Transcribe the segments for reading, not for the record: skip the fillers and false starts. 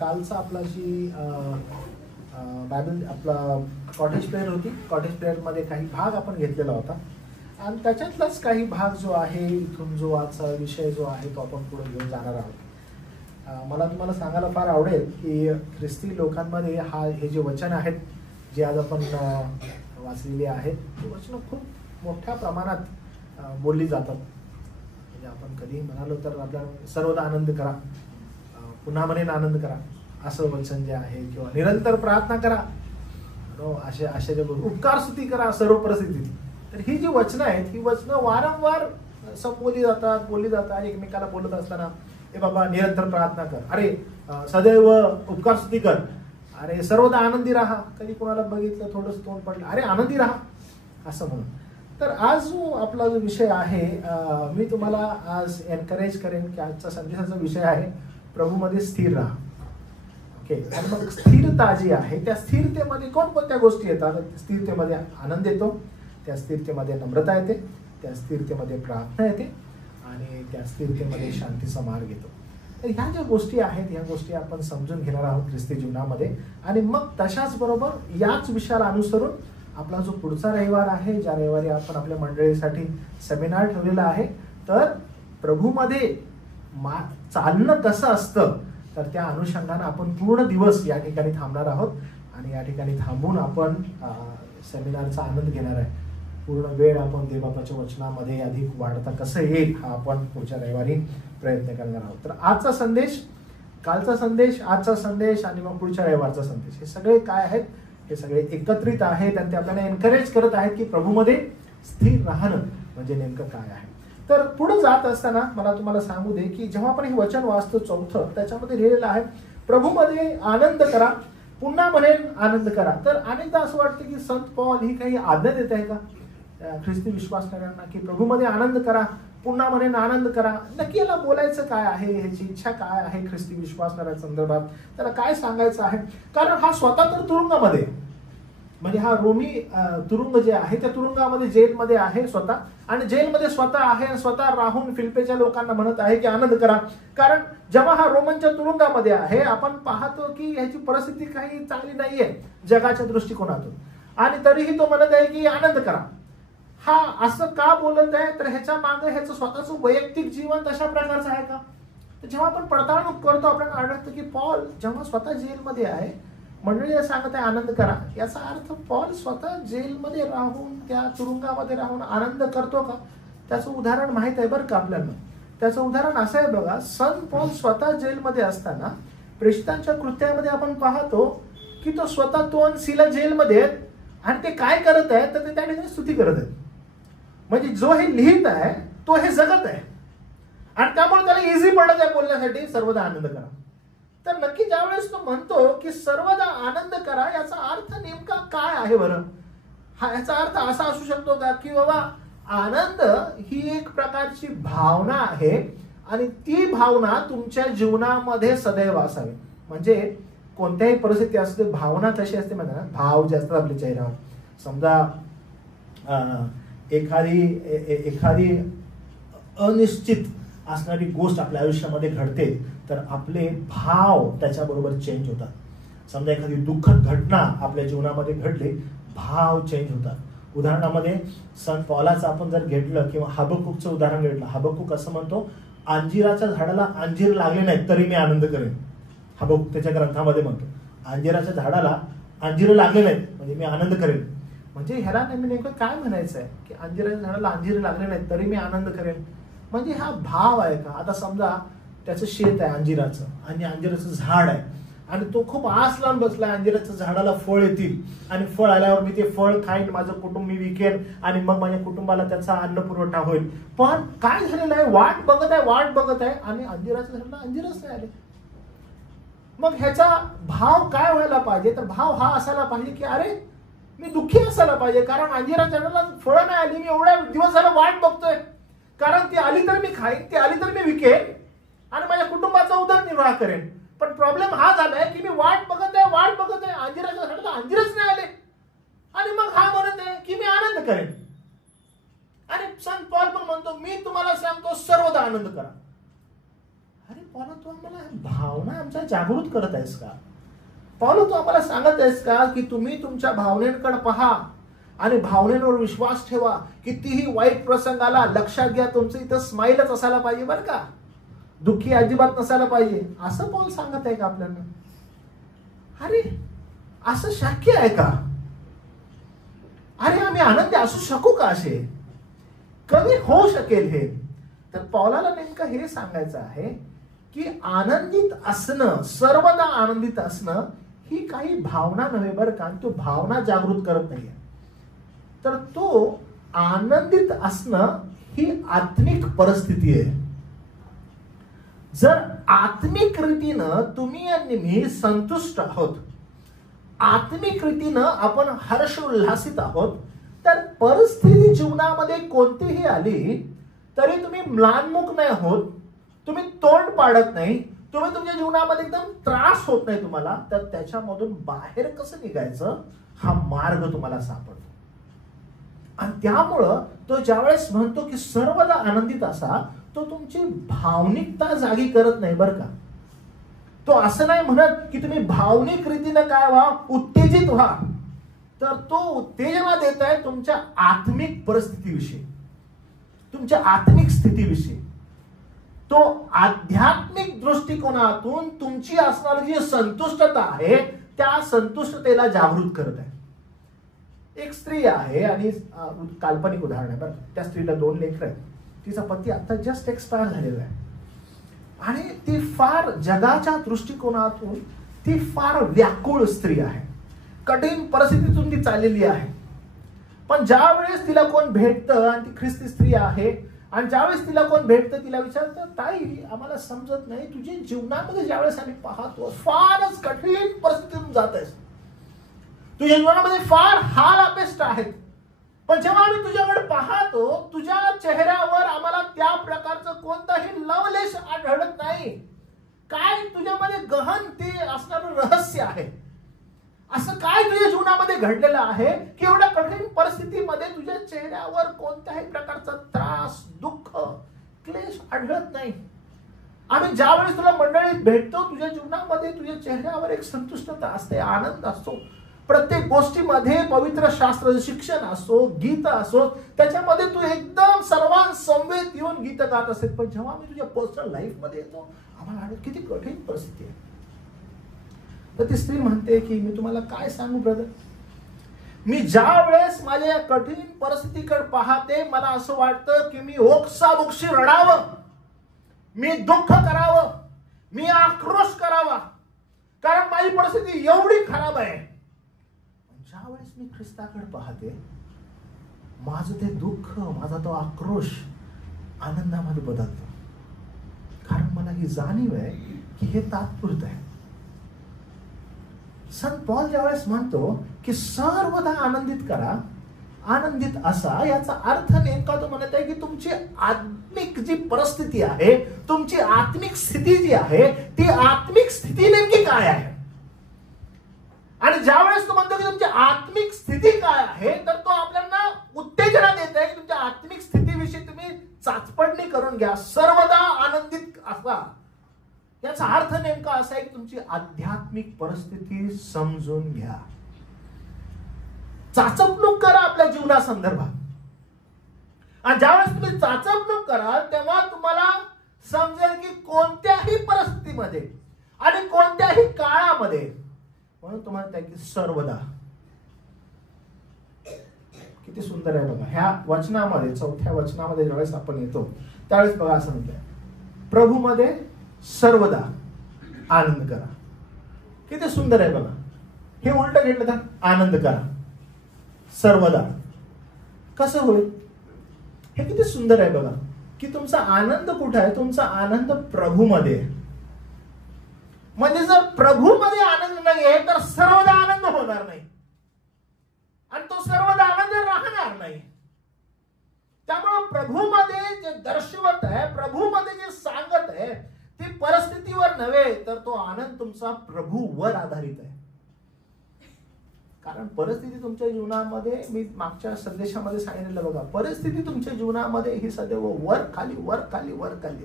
कालचा आपला जी बायबल आपला कॉटेज प्रेयर होती. कॉटेज प्रेयरमध्ये काही भाग आपण घेतलेला होता आणि त्याच्यातलाच काही भाग जो आहे इथून जो आजचा विषय जो आहे तो आपण पुढे घेऊन जाणार आहोत. मला तुम्हाला सांगायला फार आवडेल की ख्रिस्ती लोकांमध्ये हे जे वचन आहेत जे आज आपण वाचलेली आहेत ते वचन खूप मोठ्या प्रमाणात बोलली जातात. म्हणजे आपण कधी म्हणालो तर आपल्या सर्वदा आनंद करा, पुन्हा म्हणेन आनंद करा असं वचन जे आहे, किंवा निरंतर प्रार्थना करा, अशा जे उपकार स्तुती करा सर्व परिस्थितीत. तर ही जी वचनं आहेत ही वचनं वारंवार संबोधली जातात एकमेकाला बोलत असताना. ए बाबा निरंतर प्रार्थना कर, अरे सदैव उपकार स्तुती कर, अरे सर्वदा आनंदी राहा. कधी कोणाला बघितलं थोडंसं तोंड पडलं, अरे आनंदी राहा असं म्हणून. तर आज जो आपला जो विषय आहे मी तुम्हाला आज एनकरेज करेन की आजचा संदेशाचा विषय आहे प्रभूमध्ये स्थिर राहा. ओके. आणि मग स्थिरता जी आहे त्या स्थिरतेमध्ये कोणकोणत्या गोष्टी येतात. स्थिरतेमध्ये आनंद येतो, त्या स्थिरतेमध्ये नम्रता येते, त्या स्थिरतेमध्ये प्रार्थना येते आणि त्या स्थिरतेमध्ये शांतीचा मार्ग येतो. तर ह्या ज्या गोष्टी आहेत ह्या गोष्टी आपण समजून घेणार आहोत ख्रिस्ती जीवनामध्ये. आणि मग तशाच बरोबर याच विषयाला अनुसरून आपला जो पुढचा रविवार आहे, ज्या रविवारी आपण आपल्या मंडळीसाठी सेमिनार ठेवलेला आहे, तर प्रभूमध्ये चालणं कसं असतं तर त्या अनुषंगाने आपण पूर्ण दिवस या ठिकाणी थांबणार आहोत. आणि या ठिकाणी थांबून आपण सेमिनारचा आनंद घेणार आहे. पूर्ण वेळ आपण देवबापाच्या वचनामध्ये अधिक वाढता कसं येईल हा आपण पुढच्या रविवारी प्रयत्न करणार आहोत. तर आजचा संदेश, कालचा संदेश, आजचा संदेश आणि मग पुढच्या रविवारचा संदेश हे सगळे काय आहेत, हे सगळे एकत्रित आहेत आणि ते आपल्याला एनकरेज करत आहेत की प्रभूमध्ये स्थिर राहणं म्हणजे नेमकं काय आहे. तर पुढे जात असताना मला तुम्हाला सांगू दे की जेव्हा आपण हे वचन वाचतो चौथं, त्याच्यामध्ये लिहिलेलं आहे प्रभूमध्ये आनंद करा, पुन्हा म्हणेन आनंद करा. तर अनेकदा असं वाटतं की संत पॉल ही काही आज्ञा देत आहे का ख्रिस्ती विश्वासणाऱ्यांना की प्रभूमध्ये आनंद करा, पुन्हा म्हणेन आनंद करा. नक्की याला बोलायचं काय आहे, ह्याची इच्छा काय आहे ख्रिस्ती विश्वासणाऱ्या संदर्भात, त्याला काय सांगायचं आहे. कारण हा स्वतः तर तुरुंगामध्ये, म्हणजे हा रोमी तुरुंग जे आहे त्या तुरुंगामध्ये जेलमध्ये आहे स्वतः, आणि जेलमध्ये स्वतः आहे आणि स्वतः राहून फिलिप्पीच्या लोकांना म्हणत आहे की आनंद करा. कारण जेव्हा हा रोमनच्या तुरुंगामध्ये आहे आपण पाहतो की ह्याची परिस्थिती काही चांगली नाहीये जगाच्या दृष्टिकोनातून, आणि तरीही तो म्हणत आहे की आनंद करा. हा असं का बोलत आहे तर ह्याच्या मागे ह्याचं स्वतःचं वैयक्तिक जीवन तशा प्रकारचं आहे का. तर जेव्हा आपण पडताळून करतो आपल्याला आढळतं की पॉल जेव्हा स्वतः जेलमध्ये आहे, मंडळी सांगत आहे आनंद करा, याचा अर्थ पॉल स्वतः जेलमध्ये राहून त्या तुरुंगामध्ये राहून आनंद करतो का. त्याचं उदाहरण माहित आहे बरं का आपल्याला. त्याचं उदाहरण असं आहे बघा, संत पॉल स्वतः जेलमध्ये असताना प्रेषितांच्या कृत्यामध्ये आपण पाहतो की तो स्वतः 2 सीला जेलमध्ये आहेत आणि ते काय करत आहेत तर ते त्या ठिकाणी स्तुती करत आहेत. म्हणजे जो हे लिहित आहे तो हे जगत आहे आणि त्यामुळे त्याला इझी पडत आहे बोलण्यासाठी सर्वदा आनंद करा. तर नक्की ज्यावेळेस तो म्हणतो की सर्वदा आनंद करा याचा अर्थ नेमका काय आहे बरं. हा याचा अर्थ असा असू शकतो का की बाबा आनंद ही एक प्रकारची भावना आहे आणि ती भावना तुमच्या जीवनामध्ये सदैव असावी. म्हणजे कोणत्याही परिस्थिती असते भावना कशी असते म्हणजे ना, भाव जे असतात आपल्या चेहऱ्यावर. समजा एखादी अनिश्चित असणारी गोष्ट आपल्या आयुष्यामध्ये घडते तर आपले भाव त्याच्याबरोबर चेंज होतात. समजा एखादी दुःखद घटना आपल्या जीवनामध्ये घडली, भाव चेंज होतात. उदाहरणामध्ये संत पौलाचं आपण जर घेतलं किंवा हबक्कूकचं उदाहरण घेतलं, हबक्कूक असं म्हणतो अंजिराच्या झाडाला अंजीर लागले नाहीत तरी मी आनंद करेन. हबक्कूक त्याच्या ग्रंथामध्ये म्हणतो अंजिराच्या झाडाला अंजीर लागले नाहीत म्हणजे मी आनंद करेन. म्हणजे ह्याला नेमकं काय म्हणायचं आहे की अंजिराच्या झाडाला अंजीर लागले नाहीत तरी मी आनंद करेन. म्हणजे हा भाव आहे का. आता समजा त्याचं शेत आहे अंजिराचं आणि अंजिराचं झाड आहे आणि तो खूप आस लावून बसलाय अंजिराच्या झाडाला फळ येतील आणि फळ आल्यावर मी ते फळ खाईन, माझं कुटुंब मी विकेन आणि मग माझ्या कुटुंबाला त्याचा अन्न पुरवठा होईल. पण काय झालेलं आहे, वाट बघत आहे आणि अंजिराच्या झाडाला अंजीरच नाही आले. मग ह्याचा भाव काय व्हायला पाहिजे तर भाव हा असायला पाहिजे की अरे मी दुःखी असायला पाहिजे कारण अंजिराच्या झाडाला फळं नाही आली, मी एवढ्या दिवस झाला वाट बघतोय, कारण ती आली तर मी खाईन, ती आली तर मी विकेन आणि माझ्या कुटुंबाचा उदरनिर्वाह करेन. पण प्रॉब्लेम हा झालाय की मी वाट बघत आहे अंजिराच्या झाडाला अंजीरच नाही आले आणि मग हा म्हणत आहे की मी आनंद करेन. आणि संत पॉल पण म्हणतो मी तुम्हाला सांगतो सर्वदा आनंद करा. अरे पौला तू आम्हाला भावना आमच्या जागृत करत आहेस का? पौला तू आम्हाला सांगत आहेस का की तुम्ही तुमच्या भावनेकडे पहा आणि भावनेवर विश्वास ठेवा. कितीही वाईट प्रसंग आला, लक्षात घ्या तुमचं इथं स्माईलच असायला पाहिजे बरं का, दुःखी अजिबात नसायला पाहिजे, असं पौल सांगत आहे का आपल्याला? अरे असं शक्य आहे का? अरे आम्ही आनंदी असू शकू का? असे कधी होऊ शकेल हे? तर पौलाला नेमकं हे सांगायचं आहे की आनंदित असणं, सर्वदा आनंदित असणं ही काही भावना नव्हे बरं का. तो भावना जागृत करत नाहीये, तर तो आनंदित असणं ही आत्मिक परिस्थिती आहे. जर आत्मिक रीतीनं तुम्ही आणि मी संतुष्ट आहोत, आत्मिक रीतीनं आपण हर्ष उल्हासित आहोत, तर परिस्थिती जीवनामध्ये कोणतीही आली तरी तुम्ही म्लानमुख नाही होत, तुम्ही तोंड पाडत नाही, तुम्ही तुमच्या जीवनामध्ये एकदम त्रास होत नाही तुम्हाला, तर त्याच्यामधून बाहेर कसं निघायचं हा मार्ग तुम्हाला सापडतो. आणि त्यामुळं तो ज्यावेळेस म्हणतो की सर्वदा आनंदित असा, तो तुमची भावनिकता जागी करत नाही बरं का. तो असं नाही म्हणत की तुम्ही भावनिक रीतीनं काय व्हा, उत्तेजित व्हा, तर तो उत्तेजना देत आहे तुमच्या आत्मिक परिस्थितीविषयी, तुमच्या आत्मिक स्थितीविषयी. तो आध्यात्मिक दृष्टिकोनातून तुमची असणारी जी संतुष्टता आहे त्या संतुष्टतेला जागृत करत आहे. एक स्त्री आहे आणि काल्पनिक उदाहरण आहे बरं, त्या स्त्रीला 2 लेकरं आहेत, तिचा पती आता जस्ट एक्सपायर झालेला आहे आणि ती फार जगाच्या दृष्टिकोनातून ती फार व्याकुळ स्त्री आहे. कठीण परिस्थितीतून ती चाललेली आहे. पण ज्या वेळेस तिला कोण भेटतं, आणि ती ख्रिस्ती स्त्री आहे, आणि ज्यावेळेस तिला कोण भेटतं तिला विचारतं, ताई आम्हाला समजत नाही, तुझ्या जीवनामध्ये ज्यावेळेस आम्ही पाहतो फारच कठीण परिस्थितीतून जात आहेस, तुझ्या जीवनामध्ये फार हाल अपेष्ट आहेत, पण जेव्हा आम्ही तुझ्याकडे पाहतो तुझ्या चेहऱ्यावर आम्हाला त्या प्रकारचं कोणताही लवलेश आढळत नाही. काय तुझ्यामध्ये गहन ते असणारं रहस्य आहे? असं काय तुझ्या जीवनामध्ये घडलेलं आहे की एवढ्या कठीण परिस्थितीमध्ये तुझ्या चेहऱ्यावर कोणत्याही प्रकारचा त्रास, दुःख, क्लेश आढळत नाही? आम्ही ज्या वेळेस तुला मंडळीत भेटतो तुझ्या जीवनामध्ये तुझ्या चेहऱ्यावर एक संतुष्टता असते, आनंद असतो. प्रत्येक गोष्टीमध्ये पवित्र शास्त्र शिक्षण असो, गीत असो, त्याच्यामध्ये तू एकदम सर्वांसमवेत येऊन गीत गात असेल. पण जेव्हा मी तुझ्या पर्सनल लाईफ मध्ये येतो आम्हाला किती कठीण परिस्थिती आहे. तर ती स्त्री म्हणते की मी तुम्हाला काय सांगू ब्रदर, मी ज्या वेळेस माझ्या कठीण परिस्थितीकडे पाहते मला असं वाटतं की मी ओक्साबोक्शी रडावं, मी दुःख करावं, मी आक्रोश करावा, कारण माझी परिस्थिती एवढी खराब आहे. ज्या वेळेस मी ख्रिस्ताकडे पाहते माझं ते दुःख, माझा तो आक्रोश आनंदामध्ये बदलतो, कारण मला ही जाणीव आहे की हे तात्पुरतं आहे. संत पौल ज्यावेळेस म्हणतो की सर्वदा आनंदित करा, आनंदित असा, याचा अर्थ नेमका तो म्हणत आहे की तुमची आत्मिक जी परिस्थिती आहे, तुमची आत्मिक स्थिती जी आहे, ती आत्मिक स्थिती नेमकी काय आहे. आणि ज्यावेळेस तो म्हणतो की तुमची आत्मिक स्थिती काय आहे, तर तो आपल्याला उत्तेजना देत आहे की तुमच्या आत्मिक स्थितीविषयी तुम्ही चाचपडणी करून घ्या, सर्वदा आनंदित असा. याचा अर्थ नेमका असा आहे की तुमची आध्यात्मिक परिस्थिती समजून घ्या, चाचपणूक करा आपल्या जीवनासंदर्भात. आणि ज्यावेळेस तुम्ही चाचपणूक कराल तेव्हा तुम्हाला समजेल की कोणत्याही परिस्थितीमध्ये आणि कोणत्याही काळामध्ये, म्हणून तुम्हाला की सर्वदा. किती सुंदर आहे बघा ह्या वचनामध्ये, 4थ्या वचनामध्ये ज्यावेळेस आपण येतो त्यावेळेस बघा असं म्हणतंय, प्रभूमध्ये सर्वदा आनंद करा. किती सुंदर आहे बघा. हे उलट घेतलं तर आनंद करा सर्वदा. कसं होईल? हे किती सुंदर आहे बघा की तुमचा आनंद कुठे आहे? तुमचा आनंद प्रभूमध्ये. म्हणजे जर प्रभूमध्ये आनंद नाही आहे तर सर्वदा आनंद होणार नाही आणि तो सर्वदा आनंद राहणार नाही. त्यामुळे प्रभूमध्ये जे दर्शवत आहे, प्रभूमध्ये जे सांगत आहे, ती परिस्थितीवर नव्हे तर तो आनंद तुमचा प्रभूवर आधारित आहे. कारण परिस्थिती तुमच्या जीवनामध्ये, मी मागच्या संदेशामध्ये सांगितलेलं बघा, परिस्थिती तुमच्या जीवनामध्ये ही सदैव वर खाली वर खाली वर खाली.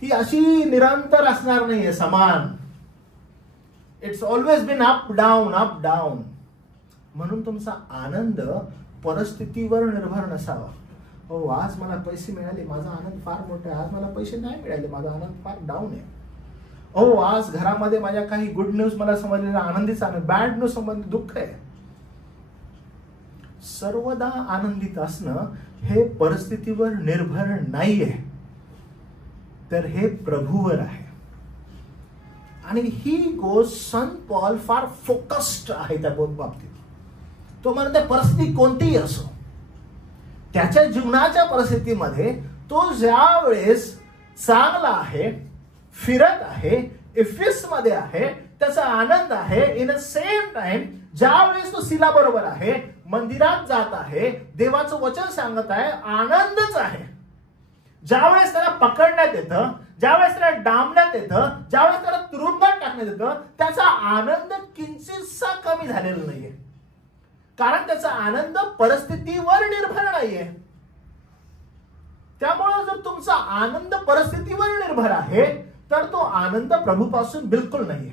ती अशी निरंतर असणार नाहीये समान. It's always been up down up down. म्हणून तुमचा आनंद परिस्थितीवर निर्भर नसावा. हो, आज मला पैसे मिळाले, माझा आनंद फार मोठा आहे. आज मला पैसे नाही मिळाले, माझा आनंद फार डाऊन आहे. हो, आज घरामध्ये माझ्या काही गुड न्यूज मला समजलेला आनंदीचा आनंद, बॅड न्यूज संबंधित दुःख आहे. सर्वदा आनंदित असणं हे परिस्थितीवर निर्भर नाहीये, तर हे प्रभूवर आहे. आणि ही गोष्ट संत पॉल फार फोकस्ड आहे त्या बाबतीत. तो म्हणतो परिस्थिती कोणतीही असो, त्याच्या जीवनाच्या परिस्थितीमध्ये तो ज्या वेळेस चांगला आहे, फिरत आहे, इफिस मध्ये आहे, त्याचा आनंद आहे. इन अ सेम टाइम ज्या वेळेस तो सिला बरोबर आहे, मंदिरात जात आहे, देवाचं वचन सांगत आहे, आनंदच आहे. ज्यावेळेस त्याला पकडण्यात येतं, ज्यावेळेस त्याला डांबण्यात येतं, ज्यावेळेस त्याला तुरुंगात टाकण्यात येतं, त्याचा आनंद किंचितसा कमी झालेला नाहीये. कारण त्याचा आनंद परिस्थितीवर निर्भर नाहीये. त्यामुळे जर तुमचा आनंद परिस्थितीवर निर्भर आहे, तर तो आनंद प्रभूपासून बिलकुल नाहीये.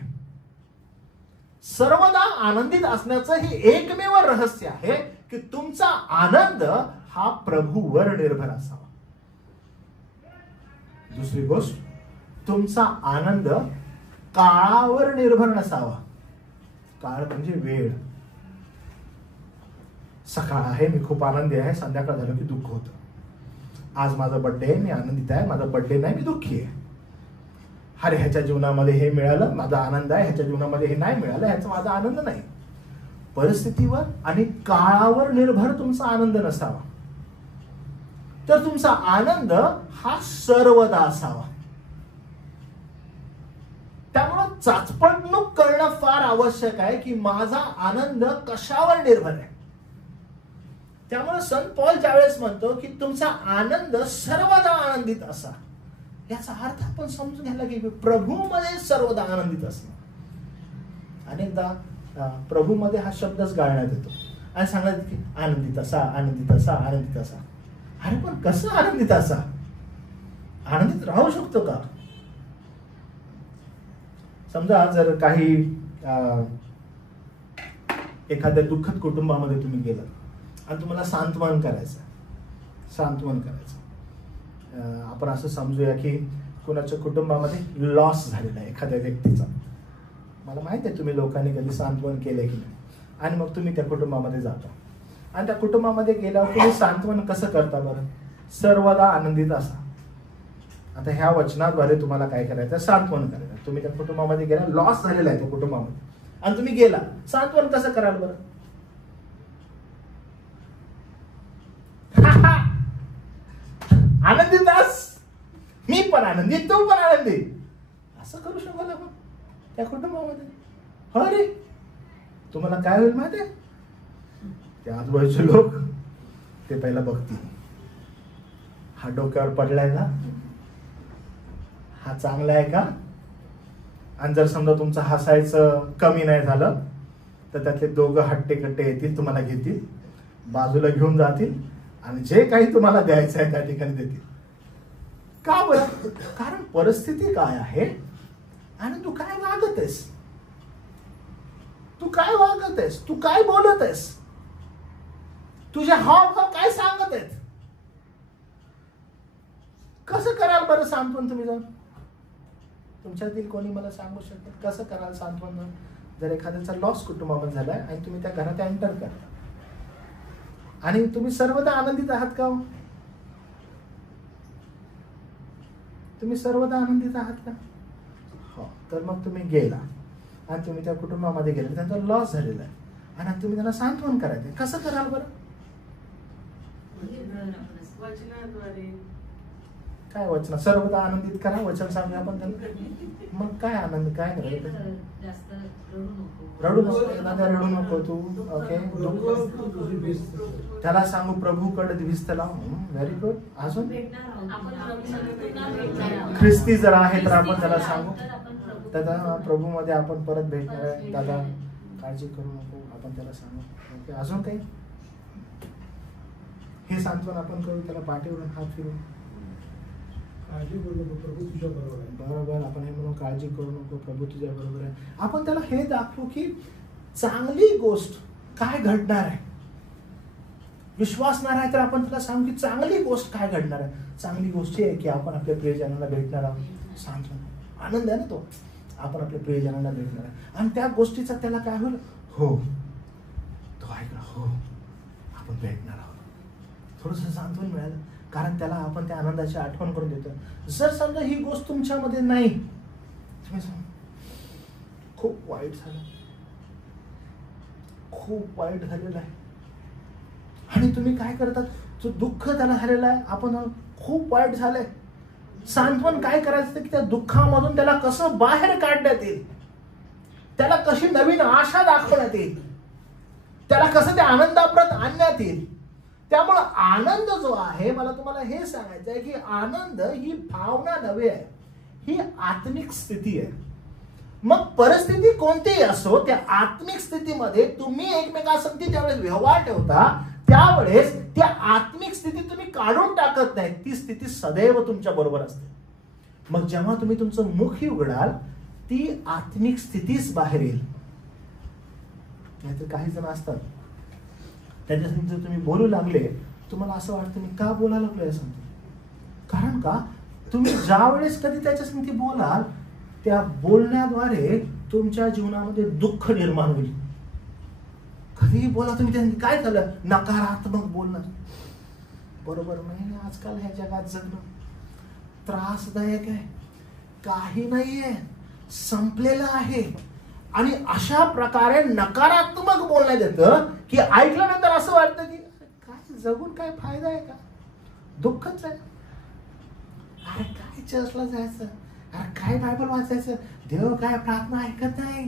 सर्वदा आनंदित असण्याचं हे एकमेव रहस्य आहे की तुमचा आनंद हा प्रभूवर निर्भर असावा. दुसरी गोष्ट, तुमचा आनंद काळावर निर्भर नसावा. काळ म्हणजे वेळ. सकाळ आहे, मी खूप आनंदी आहे, संध्याकाळ झालं की दुःख होतं. आज माझा बर्थडे आहे, मी आनंदित आहे, माझा बर्थडे नाही, मी दुःखी आहे. अरे ह्याच्या जीवनामध्ये हे मिळालं, माझा आनंद आहे, ह्याच्या जीवनामध्ये हे नाही मिळालं, ह्याचा माझा आनंद नाही. परिस्थितीवर आणि काळावर निर्भर तुमचा आनंद नसावा, तर तुमचा आनंद हा सर्वदा असावा. त्यामुळे चाचपडणूक करणं फार आवश्यक आहे की माझा आनंद कशावर निर्भर आहे. त्यामुळे संत पॉल ज्यावेळेस म्हणतो की तुमचा आनंद सर्वदा आनंदित असा, याचा अर्थ आपण समजून घ्यायला की प्रभूमध्ये सर्वदा आनंदित असणं. अनेकदा प्रभूमध्ये हा शब्दच गाळण्यात येतो आणि सांगण्यात की आनंदित असा, आनंदित असा, आनंदित असा. अरे पण कसं आनंदित असा? आनंदित राहू शकतो का? समजा जर काही एखाद्या दुःखद कुटुंबामध्ये तुम्ही गेलात आणि तुम्हाला सांत्वन करायचं. आपण असं समजूया की कुणाच्या कुटुंबामध्ये लॉस झालेला आहे एखाद्या व्यक्तीचा. मला माहित आहे तुम्ही लोकांनी कधी सांत्वन केलंय की नाही. आणि मग तुम्ही त्या कुटुंबामध्ये जाता आणि त्या कुटुंबामध्ये गेल्यावर तुम्ही सांत्वन कसं करता बरं? सर्वदा आनंदित असा. आता ह्या वचनाद्वारे तुम्हाला काय करायचं? सांत्वन करायचं. तुम्ही त्या कुटुंबामध्ये गेला, लॉस झालेला आहे त्या कुटुंबामध्ये, आणि तुम्ही गेला, सांत्वन कसं कराल बरं? आनंदित अस, मी पण आनंदित, तू पण आनंदित, असं करू शकाल आपण त्या कुटुंबामध्ये. अरे तुम्हाला काय होईल माहिती आहे? ते आजूबाजूचे लोक ते पहिला बघतील, हा डोक्यावर पडलाय का, हा चांगला आहे का. आणि जर समजा तुमचं हसायचं कमी नाही झालं तर त्यातले दोघं हट्टे कट्टे येतील, तुम्हाला घेतील, बाजूला घेऊन जातील आणि जे काही तुम्हाला द्यायचं आहे त्या ठिकाणी देतील. का बरं? कारण परिस्थिती काय आहे आणि तू काय वागत आहेस, तू काय वागत आहेस, तू काय बोलत आहेस, तुझे हावभाव काय सांगत आहेत. कसं कराल बरं सांत्वन तुम्ही जाऊन? तुमच्यातील कोणी मला सांगू शकेल कसं कराल सांत्वन? जर एखाद्याचा लॉस कुटुंबामध्ये झालाय आणि तुम्ही त्या घरात एंटर करता आणि तुम्ही सर्वदा आनंदित आहात का? तुम्ही सर्वदा आनंदित आहात का? हो, तर मग तुम्ही गेला आणि तुम्ही त्या कुटुंबामध्ये गेले, त्यांचा लॉस झालेला आहे आणि तुम्ही त्यांना सांत्वन करायचं. कसं कराल बरं? काय वचन? सर्वदा आनंदित करा, वचन सांगा आपण त्यांना. मग काय आनंद, काय करायचं? रडू नको, दादा रडू नको तू. ओके, त्याला सांगू प्रभूकडे भिस्त लाव. Very good. अजून ख्रिस्ती जर आहे तर आपण त्याला सांगू, दादा प्रभू मध्ये आपण परत भेटणार आहे, दादा काळजी करू नको, आपण त्याला सांगू. ओके, अजून काही? हे सांत्वन आपण करू, त्याला पाठीवरून हात फिरून. काळजी करू नको, प्रभू तुझ्या बरोबर आहे. बरोबर, आपण हे म्हणून काळजी करू नको, प्रभू तुझ्या बरोबर आहे. आपण त्याला हे दाखवू की चांगली गोष्ट काय घडणार आहे. विश्वास नाही आहे तर आपण त्याला सांगू की चांगली गोष्ट काय घडणार आहे. चांगली गोष्ट आहे की आपण आपल्या प्रियजनांना भेटणार आहोत. सांगतो आनंद आहे ना तो, आपण आपल्या प्रियजनांना भेटणार आहे. आणि त्या गोष्टीचा त्याला काय होईल, हो तो ऐकला, हो आपण भेटणार आहोत. थोडंसं सांत्वन मिळालं, कारण त्याला आपण त्या आनंदाची आठवण करून देतो. जर समजा ही गोष्ट तुमच्यामध्ये नाही, तुम्ही सांग खूप वाईट झालं, खूप वाईट झालेलं आहे, आणि तुम्ही काय करतात, जो दुःख त्याला झालेलं आहे, आपण खूप वाईट झालंय, सांत्वन काय करायचं की त्या दुःखामधून त्याला कसं बाहेर काढण्यात येईल, त्याला कशी नवीन आशा दाखवण्यात येईल, त्याला कसं त्या आनंदाप्रत आणण्यात येईल. त्यामुळे आनंद जो आहे, मला तुम्हाला हे सांगायचं आहे की आनंद ही भावना नव्हे आहे, ही आत्मिक स्थिती आहे. मग परिस्थिती कोणतीही असो, त्या आत्मिक स्थितीमध्ये तुम्ही एकमेकांसंगती ज्यावेळेस व्यवहार ठेवता, त्यावेळेस त्या आत्मिक स्थिती तुम्ही काढून टाकत नाही, ती स्थिती सदैव तुमच्या बरोबर असते. मग जेव्हा तुम्ही तुमचं मुखही उघडाल, ती आत्मिक स्थितीच बाहेर येईल. नाहीतर काही जण असतात, त्याच्यासाठी जर तुम्ही बोलू लागले, तुम्हाला असं वाटतं मी का बोलायला लागलोय असं. कारण का, तुम्ही ज्या वेळेस कधी त्याच्यासाठी बोलाल, त्या बोलण्याद्वारे तुमच्या जीवनामध्ये दुःख निर्माण होईल. कधीही बोला तुम्ही, त्यांनी काय झालं, नकारात्मक बोलणं बरोबर नाही. आजकाल ह्या जगात जगणं त्रासदायक आहे, काही नाहीये, संपलेलं आहे. आणि अशा प्रकारे नकारात्मक बोलण्यात येतं की ऐकल्यानंतर असं वाटतं की काय जगून काय फायदा आहे का, दुःखच आहे. अरे काय चर्चला जायचं, अरे काय बायबल वाचायचं, देव काय प्रार्थना ऐकत नाही,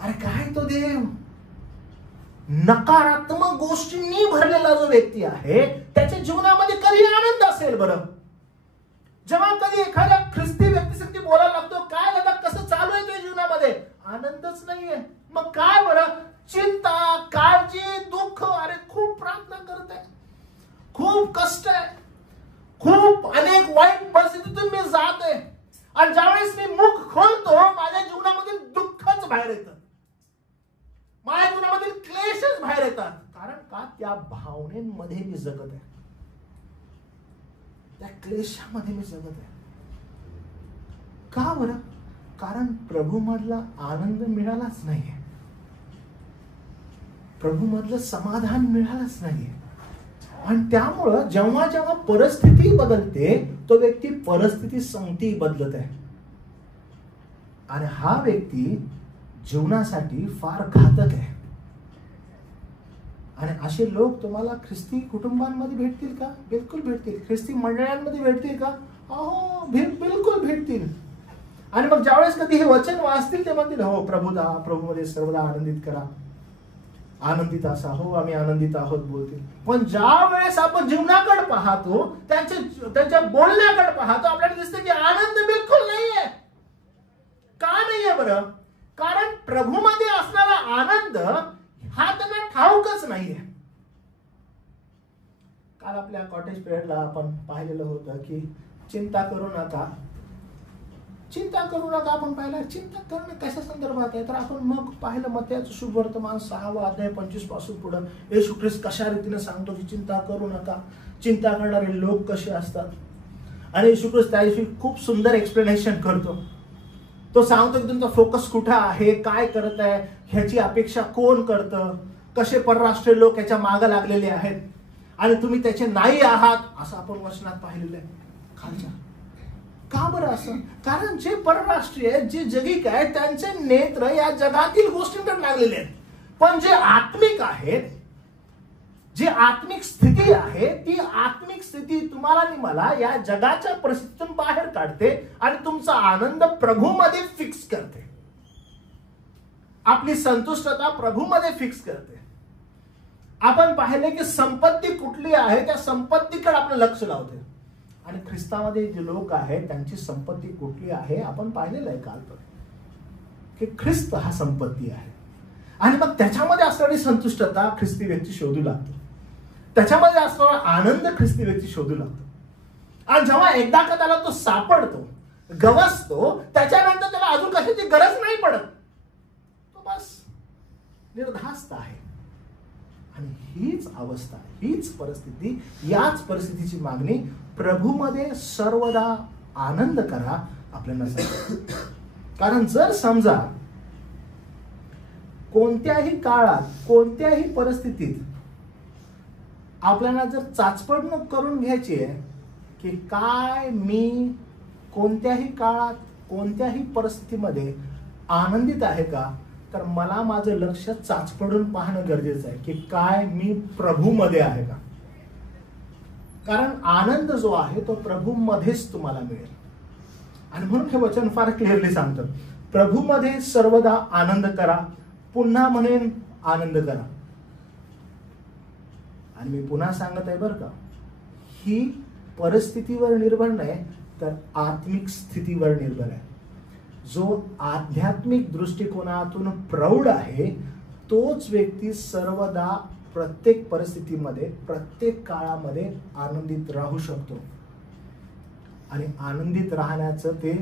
अरे काय तो देव. नकारात्मक गोष्टींनी भरलेला जो व्यक्ती आहे, त्याच्या जीवनामध्ये कधी आनंद असेल बरं. जेव्हा कधी एखाद्या ख्रिस्ती व्यक्तीसाठी बोलायला लागतो, काय दादा कसं चालू आहे तुझ्या जीवनामध्ये, आनंदच नाहीये. मग काय बरं, चिंता, काळजी, दुःख. अरे खूप प्रार्थना करत आहे, खूप कष्ट आहे, खूप अनेक वाईट परिस्थितीतून मी जात आहे, आणि ज्यावेळेस मी मुख खोलतो, माझ्या जीवनामधील दुःखच बाहेर येतं, माझ्या जीवनामधील क्लेशच बाहेर येतात. कारण का, त्या भावनेमध्ये मी जगत आहे, त्या क्लेशामध्ये मी जगत आहे. का बरं, कारण प्रभू मधला आनंद मिळालाच नाहीये, प्रभू मधलं समाधान मिळालंच नाहीये. आणि त्यामुळं जेव्हा जेव्हा परिस्थिती बदलते, तो व्यक्ती परिस्थिती संगती बदलत आहे. आणि हा व्यक्ती जीवनासाठी फार घातक आहे. आणि असे लोक तुम्हाला ख्रिस्ती कुटुंबांमध्ये भेटतील का? बिलकुल भेटतील. ख्रिस्ती मंडळांमध्ये भेटतील का? हो, बिलकुल भेटतील. आणि मग ज्यावेळेस कधी हे वचन वाचतील, ते म्हणतील हो प्रभूमध्ये सर्वदा आनंदित करा, आनंदित असा, हो आम्ही आनंदित आहोत बोलतील. पण ज्या वेळेस आपण जीवनाकडे पाहतो, त्यांच्या बोलण्याकडे पाहतो, आपल्याला दिसतं की आनंद बिलकुल नाहीये. का नाहीये बरं? कारण प्रभूमध्ये असणारा आनंद हा त्यांना ठाऊकच नाहीये. काल आपल्या कॉटेज पिरियडला आपण पाहिलेलं होतं की चिंता करू नका, चिंता करू नका. आपण पाहिलं चिंता करणं कशा संदर्भात आहे, तर आपण मग पाहिलं मत्याचं शुभ वर्तमान 6 अध्याय 25 पासून पुढे येशू ख्रिस्त कशा रीतीने सांगतो की चिंता करू नका. चिंता करणारे लोक कसे असतात, आणि येशू ख्रिस्त त्याविषयी खूप सुंदर एक्सप्लेनेशन करतो. तो सांगतो की तुमचा फोकस कुठे आहे, काय करत आहे, ह्याची अपेक्षा कोण करतं, कसे परराष्ट्रीय लोक याच्या मागे लागलेले आहेत, आणि तुम्ही त्याचे नाही आहात, असं आपण वचनात पाहिलेलं आहे खालच्या. का बरं असं? कारण जे परराष्ट्रीय, जे जगिक आहेत, त्यांचे नेत्र या जगातील गोष्टींकडे लागलेले आहेत. पण जे आत्मिक आहेत, जी आत्मिक स्थिती आहे, ती आत्मिक स्थिती तुम्हाला आणि मला या जगाच्या परिस्थितीतून बाहेर काढते आणि तुमचा आनंद प्रभूमध्ये फिक्स करते, आपली संतुष्टता प्रभूमध्ये फिक्स करते. आपण पाहिले की संपत्ती कुठली आहे, त्या संपत्तीकडे आपलं लक्ष लावते. आणि ख्रिस्तामध्ये जे लोक आहेत, त्यांची संपत्ती कुठली आहे आपण पाहिलेलं आहे काल, की ख्रिस्त हा संपत्ती आहे. आणि मग त्याच्यामध्ये असणारी संतुष्टता ख्रिस्ती व्यक्ती शोधू लागतो, त्याच्यामध्ये असणारा आनंद ख्रिस्ती व्यक्ती शोधू लागतो. आणि जेव्हा एकदा का त्याला तो सापडतो, गवसतो, त्याच्यानंतर त्याला अजून कशाची गरज नाही पडत. तो बस निर्धास्त आहे. आणि हीच अवस्था, हीच परिस्थिती, याच परिस्थितीची मागणी प्रभूमध्ये सर्वदा आनंद करा आपल्याला सांगतो. कारण जर समजा कोणत्याही काळात, कोणत्याही परिस्थितीत आपल्याला जर चाचपडणूक करून घ्यायची आहे की काय मी कोणत्याही काळात, कोणत्याही परिस्थितीमध्ये आनंदित आहे का, तर मला माझं लक्ष चाचपडून पाहणं गरजेचं आहे की काय मी प्रभूमध्ये आहे का. कारण आनंद जो आहे तो प्रभूमध्येच तुम्हाला मिळेल. आणि म्हणून हे वचन फार क्लिअरली सांगतं, प्रभूमध्ये सर्वदा आनंद करा. पुन्हा म्हणेन आनंद करा. आणि मी पुन्हा सांगत आहे बरं का, ही परिस्थितीवर निर्भर नाही तर आत्मिक स्थितीवर निर्भर आहे. जो आध्यात्मिक दृष्टिकोनातून प्रौढ आहे तोच व्यक्ती सर्वदा प्रत्येक परिस्थितीमध्ये, प्रत्येक काळामध्ये आनंदित राहू शकतो. आणि आनंदित राहण्याचं ते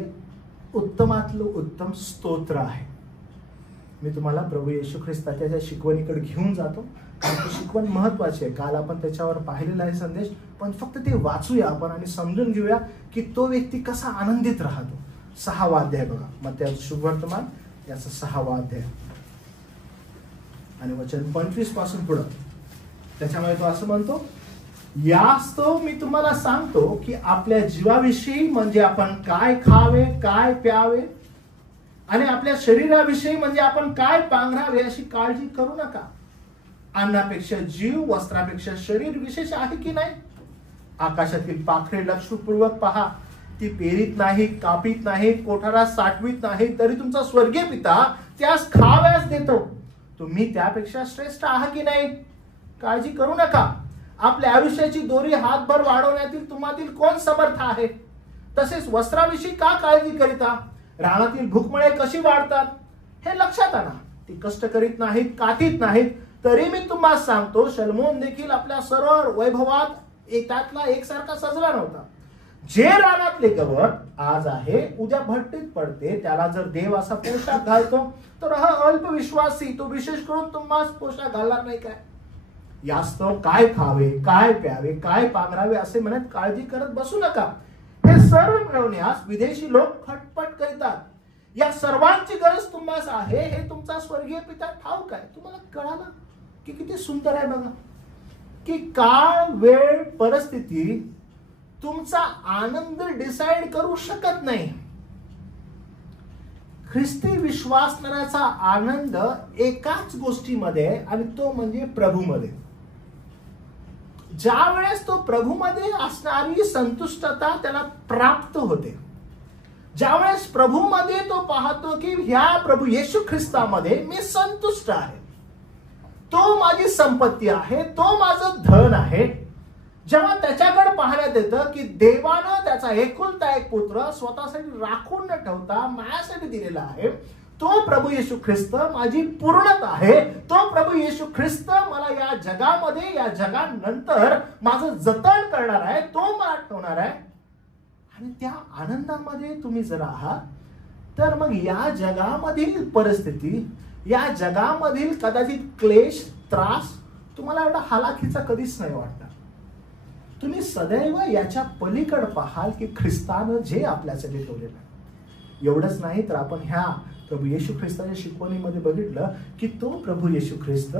उत्तमातलं उत्तम स्तोत्र आहे. मी तुम्हाला प्रभू येशू ख्रिस्ताच्या ज्या शिकवणीकडे घेऊन जातो, कारण ती शिकवण महत्वाची आहे. काल आपण त्याच्यावर पाहिलेला आहे संदेश, पण फक्त ते वाचूया आपण आणि समजून घेऊया की तो व्यक्ती कसा आनंदित राहतो. 6वा अध्याय बघा, मग त्या शुभवर्तमान याचा 6वा अध्याय आणि वचन 25 पासून पुढं. त्याच्यामध्ये तो असं म्हणतो, यास्तव मी तुम्हाला सांगतो की आपल्या जीवाविषयी म्हणजे आपण काय खावे, काय प्यावे, आणि आपल्या शरीराविषयी म्हणजे आपण काय पांघरावे अशी काळजी करू नका. अन्नापेक्षा जीव, वस्त्रापेक्षा शरीर विशेष आहे की नाही. आकाशातील पाखरे लक्षपूर्वक पहा, ती पेरीत नाही, कापीत नाही, कोठारात साठवीत नाही, तरी तुमचा स्वर्गीय पिता त्यास खाव्यास देतो. तुम्ही त्यापेक्षा श्रेष्ठ आहात की नाही. काळजी करू नका. आपल्या आयुष्याची दोरी हातभर वाढवण्यातील तुम्हातील कोण समर्थ आहे. तसेच वस्त्राविषयी का काळजी करिता. रानातील भुकमळे कशी वाढतात हे लक्षात आणा. ती कष्ट करीत नाहीत, कातीत नाहीत, तरी मी तुम्हाला सांगतो शलमोन देखील आपल्या सर्व वैभवात त्यातला एकसारखा सजला नव्हता. जे रानातले गवत आज आहे उद्या भट्टीत पडते, त्याला जर देव असा पोशाख घालतो तर हा अल्पविश्वासी तो विशेष करून तुम्हाला पोशाख घालणार नाही काय. यास्तव काय खावे, काय प्यावे, काय पांघरावे असे म्हणत काळजी करत बसू नका. हे सर्व मिळवण्यास विदेशी लोक खटपट करतात. या सर्वांची गरज तुम्हाला आहे हे तुमचा स्वर्गीय पिता ठाऊक आहे. तुम्हाला कळालं की किती सुंदर आहे बघा, की काळ, वेळ, परिस्थिती तुमचा आनंद डिसाइड करू शकत नाही. ख्रिस्ती विश्वासणाऱ्याचा आनंद एकाच गोष्टीमध्ये आणि तो म्हणजे प्रभूमध्ये. ज्या वेळेस तो प्रभूमध्ये असणारी संतुष्टता त्याला प्राप्त होते, ज्यावेळेस प्रभूमध्ये तो पाहतो की ह्या प्रभू येशू ख्रिस्तामध्ये मी संतुष्ट आहे, तो माझी संपत्ती आहे, तो माझं धन आहे. जेव्हा त्याच्याकडे पाहण्यात येतं की देवानं त्याचा एकुलता एक पुत्र स्वतःसाठी राखून न ठेवता माझ्यासाठी दिलेला आहे, तो प्रभू येशू ख्रिस्त माझी पूर्णता आहे, तो प्रभू येशू ख्रिस्त मला या जगामध्ये, या जगानंतर माझं जतन करणार आहे, तो मला ठेवणार आहे. आणि त्या आनंदामध्ये तुम्ही जर आहात तर मग या जगामधील परिस्थिती, या जगामधील कदाचित क्लेश, त्रास तुम्हाला एवढा हालाखीचा कधीच नाही वाटणार. तुम्ही सदैव याच्या पलीकडे पाहाल की ख्रिस्तानं जे आपल्यासाठी ठेवलेलं आहे. एवढंच नाही तर आपण ह्या प्रभू येशू ख्रिस्ताच्या शिकवणीमध्ये बघितलं की तो प्रभू येशू ख्रिस्त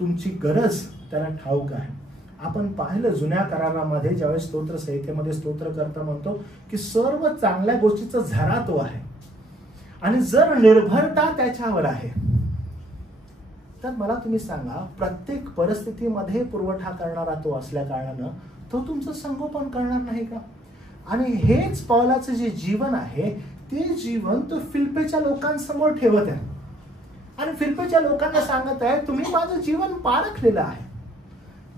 तुमची गरज त्याला ठाऊक आहे. आपण पाहिलं जुन्या करारामध्ये ज्यावेळेस स्तोत्र संहितेमध्ये स्तोत्रकर्ता म्हणतो की सर्व चांगल्या गोष्टीचा झरा तो आहे आणि जर निर्भरता त्याच्यावर आहे तर मला तुम्ही सांगा, प्रत्येक परिस्थितीमध्ये पुरवठा करणारा तो असल्या कारणानं तो तुमचं संगोपन करणार नाही का. आणि हेच पौलाचं जे जीवन आहे ते जीवन तो फिलिप्पीच्या लोकांसमोर ठेवत आहे आणि फिलिप्पीच्या लोकांना सांगत आहे तुम्ही माझं जीवन पारखलेलं आहे.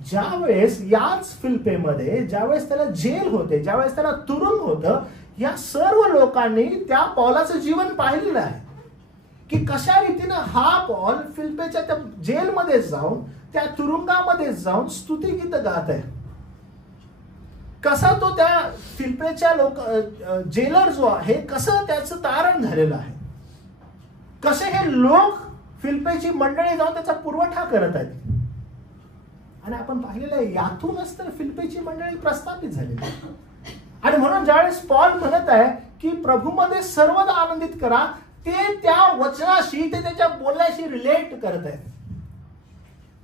ज्यावेळेस याच फिलिप्पीमध्ये ज्यावेळेस त्याला जेल होते, ज्यावेळेस त्याला तुरुंग होतं, या सर्व लोकांनी त्या पौलाचं जीवन पाहिलेलं आहे की कशा रीतीनं हा पौल फिलिप्पीच्या त्या जेलमध्ये जाऊन, त्या तुरुंगामध्ये जाऊन स्तुतिगीत गात आहे. कसा तो त्या फिलिप्पेच्या जेलर जो आहे कसं त्याचं तारण झालेलं आहे, कसे हे लोक फिलिप्पेची मंडळी जाऊन त्याचा पुरवठा करत आहेत. आणि आपण पाहिलेलं आहे यातूनच तर फिलिप्पेची मंडळी प्रस्थापित झालेली आहे. आणि म्हणून ज्यावेळेस पॉल म्हणत आहे की प्रभूमध्ये सर्वदा आनंदित करा, ते त्या वचनाशी ते त्याच्या बोलण्याशी रिलेट करत आहेत.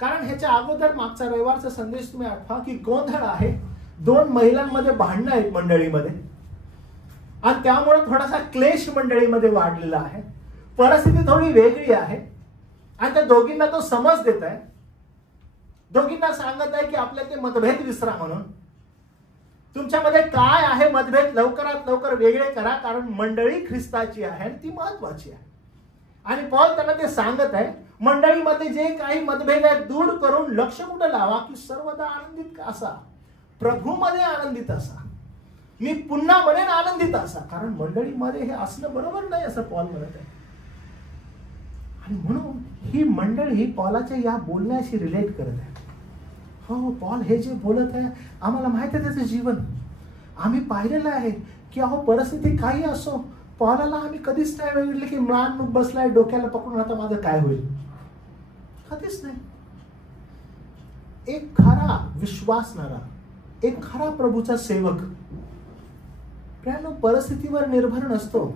कारण ह्याच्या अगोदर मागचा रविवारचा संदेश तुम्ही आठवा की गोंधळ आहे, 2 महिलांमध्ये भांडणं आहेत मंडळीमध्ये, आणि त्यामुळे थोडासा क्लेश मंडळीमध्ये वाढलेला आहे. परिस्थिती थोडी वेगळी आहे आणि त्या दोघींना तो समज देत आहे, दोघींना सांगत आहे की आपल्याला ते मतभेद विसरा, म्हणून तुमच्यामध्ये काय आहे मतभेद लवकरात लवकर वेगळे करा, कारण मंडळी ख्रिस्ताची आहे आणि ती महत्वाची आहे. आणि पॉल त्यांना ते सांगत आहे मंडळीमध्ये जे काही मतभेद आहेत दूर करून लक्ष कुठं लावा की सर्वदा आनंदित असा, प्रभूमध्ये आनंदित असा. मी पुन्हा म्हणेन आनंदित असा, कारण मंडळीमध्ये हे असणं बरोबर नाही असं पॉल म्हणत आहे. आणि म्हणून ही मंडळी पॉलाच्या या बोलण्याशी रिलेट करत आहे. हो, पॉल हे जे बोलत आहे आम्हाला माहित आहे त्याचं जीवन, आम्ही पाहिलेलं आहे की अहो परिस्थिती काही असो, पॉलाला आम्ही कधीच नाही वेगळं की म्लान मुख बसलाय डोक्याला पकडून आता माझं काय होईल, कधीच नाही. एक खरा विश्वासणारा, एक खरा प्रभूचा सेवक प्रियांनो परिस्थितीवर निर्भर नसतो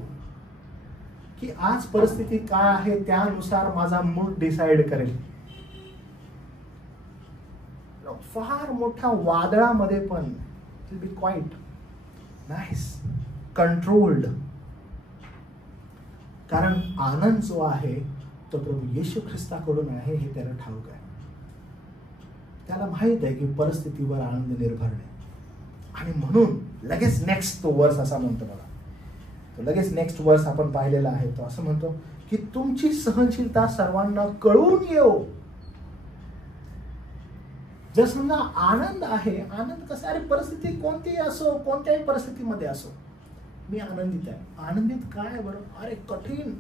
की आज परिस्थिती काय आहे त्यानुसार माझा मूड डिसाइड करेल. फार मोठ्या वादळामध्ये पण will be quite nice controlled, कारण आनंद जो आहे तो प्रभू येशू ख्रिस्ताकडून आहे हे त्याला ठाऊक आहे. त्याला माहित आहे की परिस्थितीवर आनंद निर्भर नाही. आणि म्हणून लगेच नेक्स्ट तो वर्स असा म्हणतो बघा, तो लगेच नेक्स्ट वर्स आपण पाहिलेला आहे, तो असं म्हणतो की तुमची सहनशीलता सर्वांना कळून येऊ. जर समजा आनंद आहे, आनंद कसा, अरे परिस्थिती कोणतीही असो, कोणत्याही परिस्थितीमध्ये असो मी आनंदित आहे. आनंदित काय बरं, अरे कठीण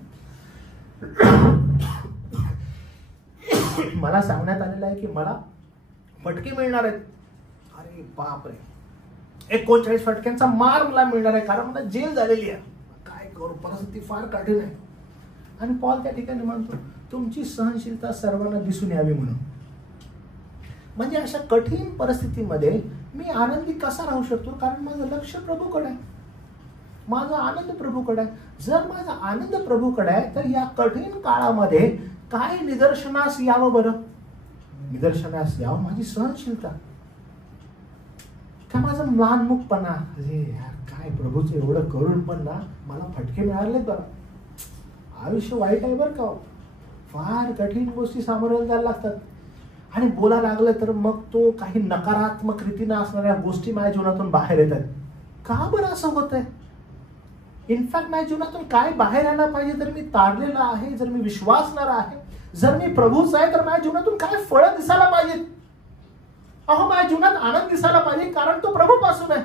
मला सांगण्यात आलेलं आहे की मला फटके मिळणार आहेत. अरे बापरे, 39 फटक्यांचा मार मला मिळणार आहे कारण मला जेल झालेली आहे, काय करू, परिस्थिती फार कठीण आहे. आणि पॉल त्या ठिकाणी म्हणतो तुमची सहनशीलता सर्वांना दिसून यावी म्हणून. म्हणजे अशा कठीण परिस्थितीमध्ये मी आनंदी कसा राहू शकतो, कारण माझं लक्ष प्रभूकडे आहे, माझा आनंद प्रभूकडे आहे. जर माझा आनंद प्रभूकडे आहे तर या कठीण काळामध्ये काय निदर्शनास यावं बरं, निदर्शनास यावं माझी सहनशीलता, का माझं म्लानमुखपणा, अरे यार काय प्रभूचं एवढं करून पण ना मला फटके मिळाले बरं, आयुष्य वाईट आहे बरं का, फार कठीण गोष्टी सामोरे जायला लागतात. आणि बोला लागलं तर मग तो काही नकारात्मक रीतीने असणाऱ्या गोष्टी माझ्या जीवनातून बाहेर येतात. का बरं असं होत आहे? इनफॅक्ट माझ्या जीवनातून काय बाहेर यायला पाहिजे, जर मी तारलेला आहे, जर मी विश्वासणार आहे, जर मी प्रभूच आहे, तर माझ्या जीवनातून काय फळं दिसायला पाहिजेत. अहो माझ्या जीवनात आनंद दिसायला पाहिजे कारण तो प्रभूपासून आहे.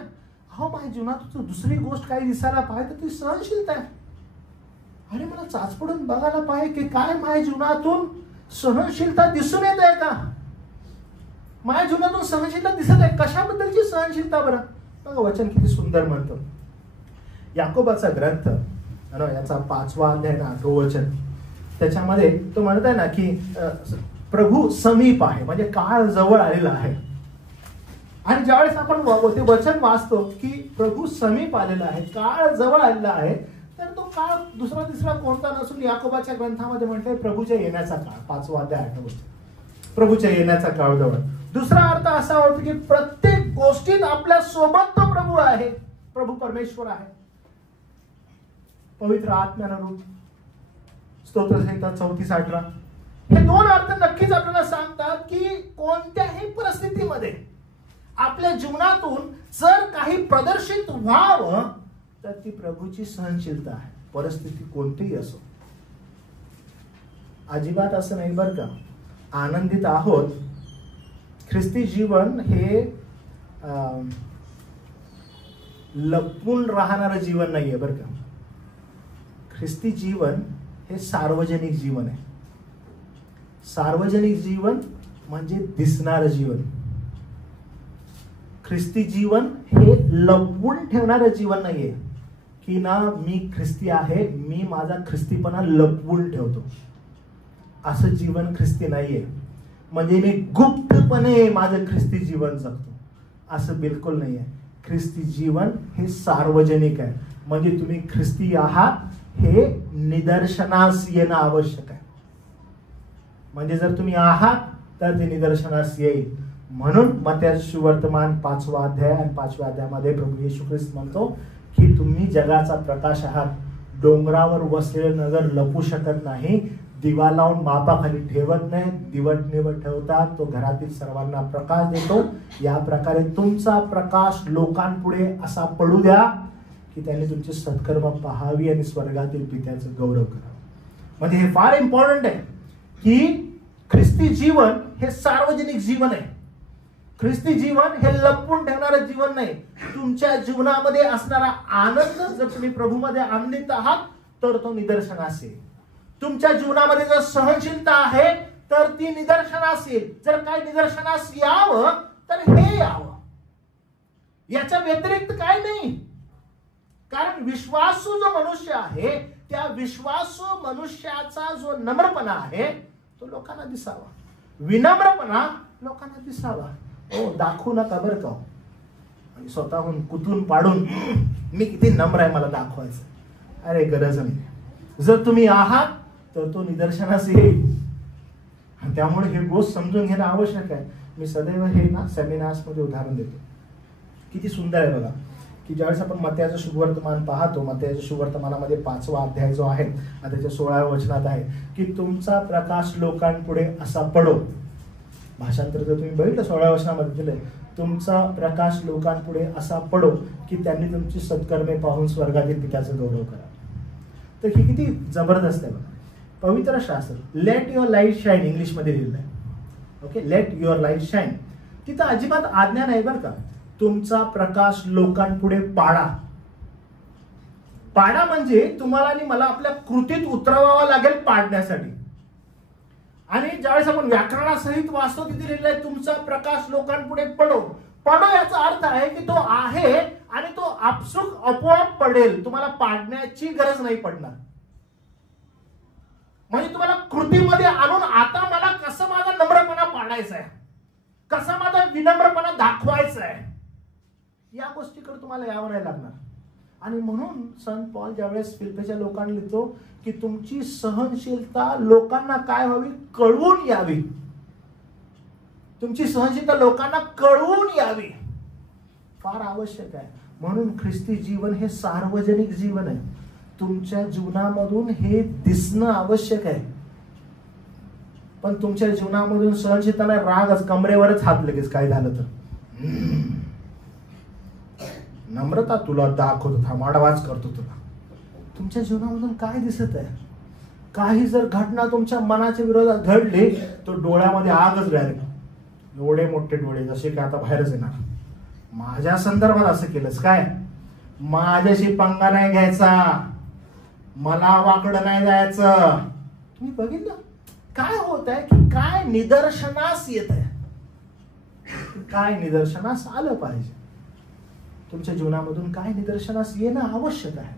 अहो माझ्या जीवनात दुसरी गोष्ट काही दिसायला पाहिजे तर ती सहनशीलता आहे. अरे मला चाचपडून बघायला पाहिजे की काय माझ्या जीवनातून सहनशीलता दिसून येत आहे का, माझ्या जीवनातून सहनशीलता दिसत आहे. कशाबद्दलची सहनशीलता बरं, बघा वचन किती सुंदर म्हणतो. याकोबाचा ग्रंथ याचा 5वा अध्याय 8वं वचन, त्याच्यामध्ये तो म्हणत आहे ना की प्रभू समीप आहे, म्हणजे काळ जवळ आलेला आहे. आणि ज्यावेळेस आपण ते वचन वाचतो की प्रभू समीप आलेला आहे, काळ जवळ आलेला आहे, तर तो काळ दुसरा तिसरा कोणता नसून याकोबाच्या ग्रंथामध्ये म्हटलंय प्रभूच्या येण्याचा काळ. 5वा अध्याय 8वं वचन, प्रभूच्या येण्याचा काळ जवळ. दुसरा अर्थ असा होतो की प्रत्येक गोष्टीत आपल्या सोबत तो प्रभू आहे, प्रभू परमेश्वर आहे, पवित्र आत्म्यानं रूप. स्तोत्रसंहिता 34:18. हे 2 अर्थ नक्कीच आपल्याला सांगतात की कोणत्याही परिस्थितीमध्ये आपल्या जीवनातून जर काही प्रदर्शित व्हावं तर ती प्रभूची सहनशीलता आहे, परिस्थिती कोणतीही असो. अजिबात असं नाही बरं का, आनंदित आहोत. ख्रिस्ती जीवन हे लपून राहणारं जीवन नाहीये बरं का. ख्रिस्ती जीवन हे सार्वजनिक जीवन आहे. सार्वजनिक जीवन म्हणजे दिसणारं जीवन. ख्रिस्ती जीवन हे लपवून ठेवणारं जीवन नाहीये की ना मी ख्रिस्ती आहे, मी माझा ख्रिस्तीपणा लपवून ठेवतो, असं जीवन ख्रिस्ती नाहीये. म्हणजे मी गुप्तपणे माझं ख्रिस्ती जीवन जगतो, असं बिलकुल नाहीये. ख्रिस्ती जीवन हे सार्वजनिक आहे. म्हणजे तुम्ही ख्रिस्ती आहात हे निदर्शनास येणं आवश्यक आहे. म्हणजे जर तुम्ही आहात तर ते निदर्शनास येईल. म्हणून मत्तेचे सुवर्तमान 5वा अध्याय आणि 5व्या अध्यायामध्ये प्रभू येशू ख्रिस्त म्हणतो की तुम्ही जगाचा प्रकाश आहात. डोंगरावर वसलेलं नगर लपू शकत नाही. दिवा लावून मापाखाली ठेवत नाही, दिवटणीवर ठेवतात, तो घरातील सर्वांना प्रकाश देतो. या प्रकारे तुमचा प्रकाश लोकांपुढे असा पडू द्या की त्यांनी तुमचे सत्कर्म पाहावी आणि स्वर्गातील पित्याचं गौरव करावं. म्हणजे हे फार इम्पॉर्टंट आहे की ख्रिस्ती जीवन हे सार्वजनिक जीवन आहे. ख्रिस्ती जीवन हे लपवून ठेवणारं जीवन नाही. तुमच्या जीवनामध्ये असणारा आनंद, जर तुम्ही प्रभूमध्ये आनंदित आहात तर तो निदर्शनास येईल. तुमच्या जीवनामध्ये जर सहनशीलता आहे तर ती निदर्शनास येईल. जर काय निदर्शनास यावं तर हे यावं, याच्या व्यतिरिक्त काय नाही. कारण विश्वासू जो मनुष्य आहे त्या विश्वासू मनुष्याचा जो नम्रपणा आहे तो लोकांना दिसावा, विनम्रपणा लोकांना दिसावा. दाखवू नका बरं का, आणि स्वतःहून कुतून पाडून मी किती नम्र आहे मला दाखवायचं, अरे गरज नाही. जर तुम्ही आहात तर तो निदर्शनास येईल. त्यामुळे हे गोष्ट समजून घेणं आवश्यक आहे. मी सदैव हे ना सेमिनार्स मध्ये उदाहरण देतो. किती सुंदर आहे बघा की ज्यावेळेस आपण मत्तेचं शुभवर्तमान पाहतो, मत्तेच्या शुभवर्तमानामध्ये 5वा अध्याय जो आहे त्याच्या 16व्या वचनात आहे की तुमचा प्रकाश लोकांपुढे असा पडो. भाषांतर जर तुम्ही बघितलं 16व्या वचनामध्ये दिलंय, तुमचा प्रकाश लोकांपुढे असा पडो की त्यांनी तुमची सत्कर्मे पाहून स्वर्गातील पित्याचं गौरव करा. तर ही किती जबरदस्त आहे बघा. पवित्र शास्त्र लेट युअर लाईट शाईन इंग्लिशमध्ये लिहिलं आहे. Okay, late your light shine. तिथं अजिबात आज्ञा नाही बरं का, तुमचा प्रकाश लोकांपुढे पाडा. पाडा म्हणजे तुम्हाला आणि मला आपल्या कृतीत उतरवावा लागेल पाडण्यासाठी. आणि ज्यावेळेस आपण व्याकरणासहित वाचतो तिथे लिहिलंय तुमचा प्रकाश लोकांपुढे पडो. पडो याचा अर्थ आहे की तो आहे आणि तो आपसुक आपोआप पडेल, तुम्हाला पाडण्याची गरज नाही पडणार. म्हणजे तुम्हाला कृतीमध्ये आणून आता मला कसं माझा नम्रपणा पाडायचा आहे, कसा माझा विनम्रपणा दाखवायचा आहे, या गोष्टीकडे तुम्हाला यावं नाही लागणार. आणि म्हणून संत पॉल ज्यावेळेस फिलिप्पीच्या लोकांना लिहितो की तुमची सहनशीलता लोकांना काय व्हावी, कळवून यावी. तुमची सहनशीलता लोकांना कळवून यावी, फार आवश्यक आहे. म्हणून ख्रिस्ती जीवन हे सार्वजनिक जीवन आहे. तुमच्या जीवनामधून हे दिसणं आवश्यक आहे. पण तुमच्या जीवनामधून सहनशीलता नाही, रागच, कमरेवरच हात लगेच काय झालं तर नम्रता तुला दाखवतो, थांबाडवाच करतो तुला. तुमच्या जीवनामधून काय दिसत आहे? काही जर घटना तुमच्या मनाच्या विरोधात घडली तो डोळ्यामध्ये आगच डायरेक्ट, एवढे मोठे डोळे जसे की आता बाहेरच येणार. माझ्या संदर्भात असं केलंस काय, माझ्याशी पंगा नाही घ्यायचा, मला वाकडं नाही जायचं. तुम्ही बघितलं काय होत आहे की काय निदर्शनास येत आहे, काय निदर्शनास आलं पाहिजे. तुमच्या जीवनामधून काय निदर्शनास येणं आवश्यक आहे.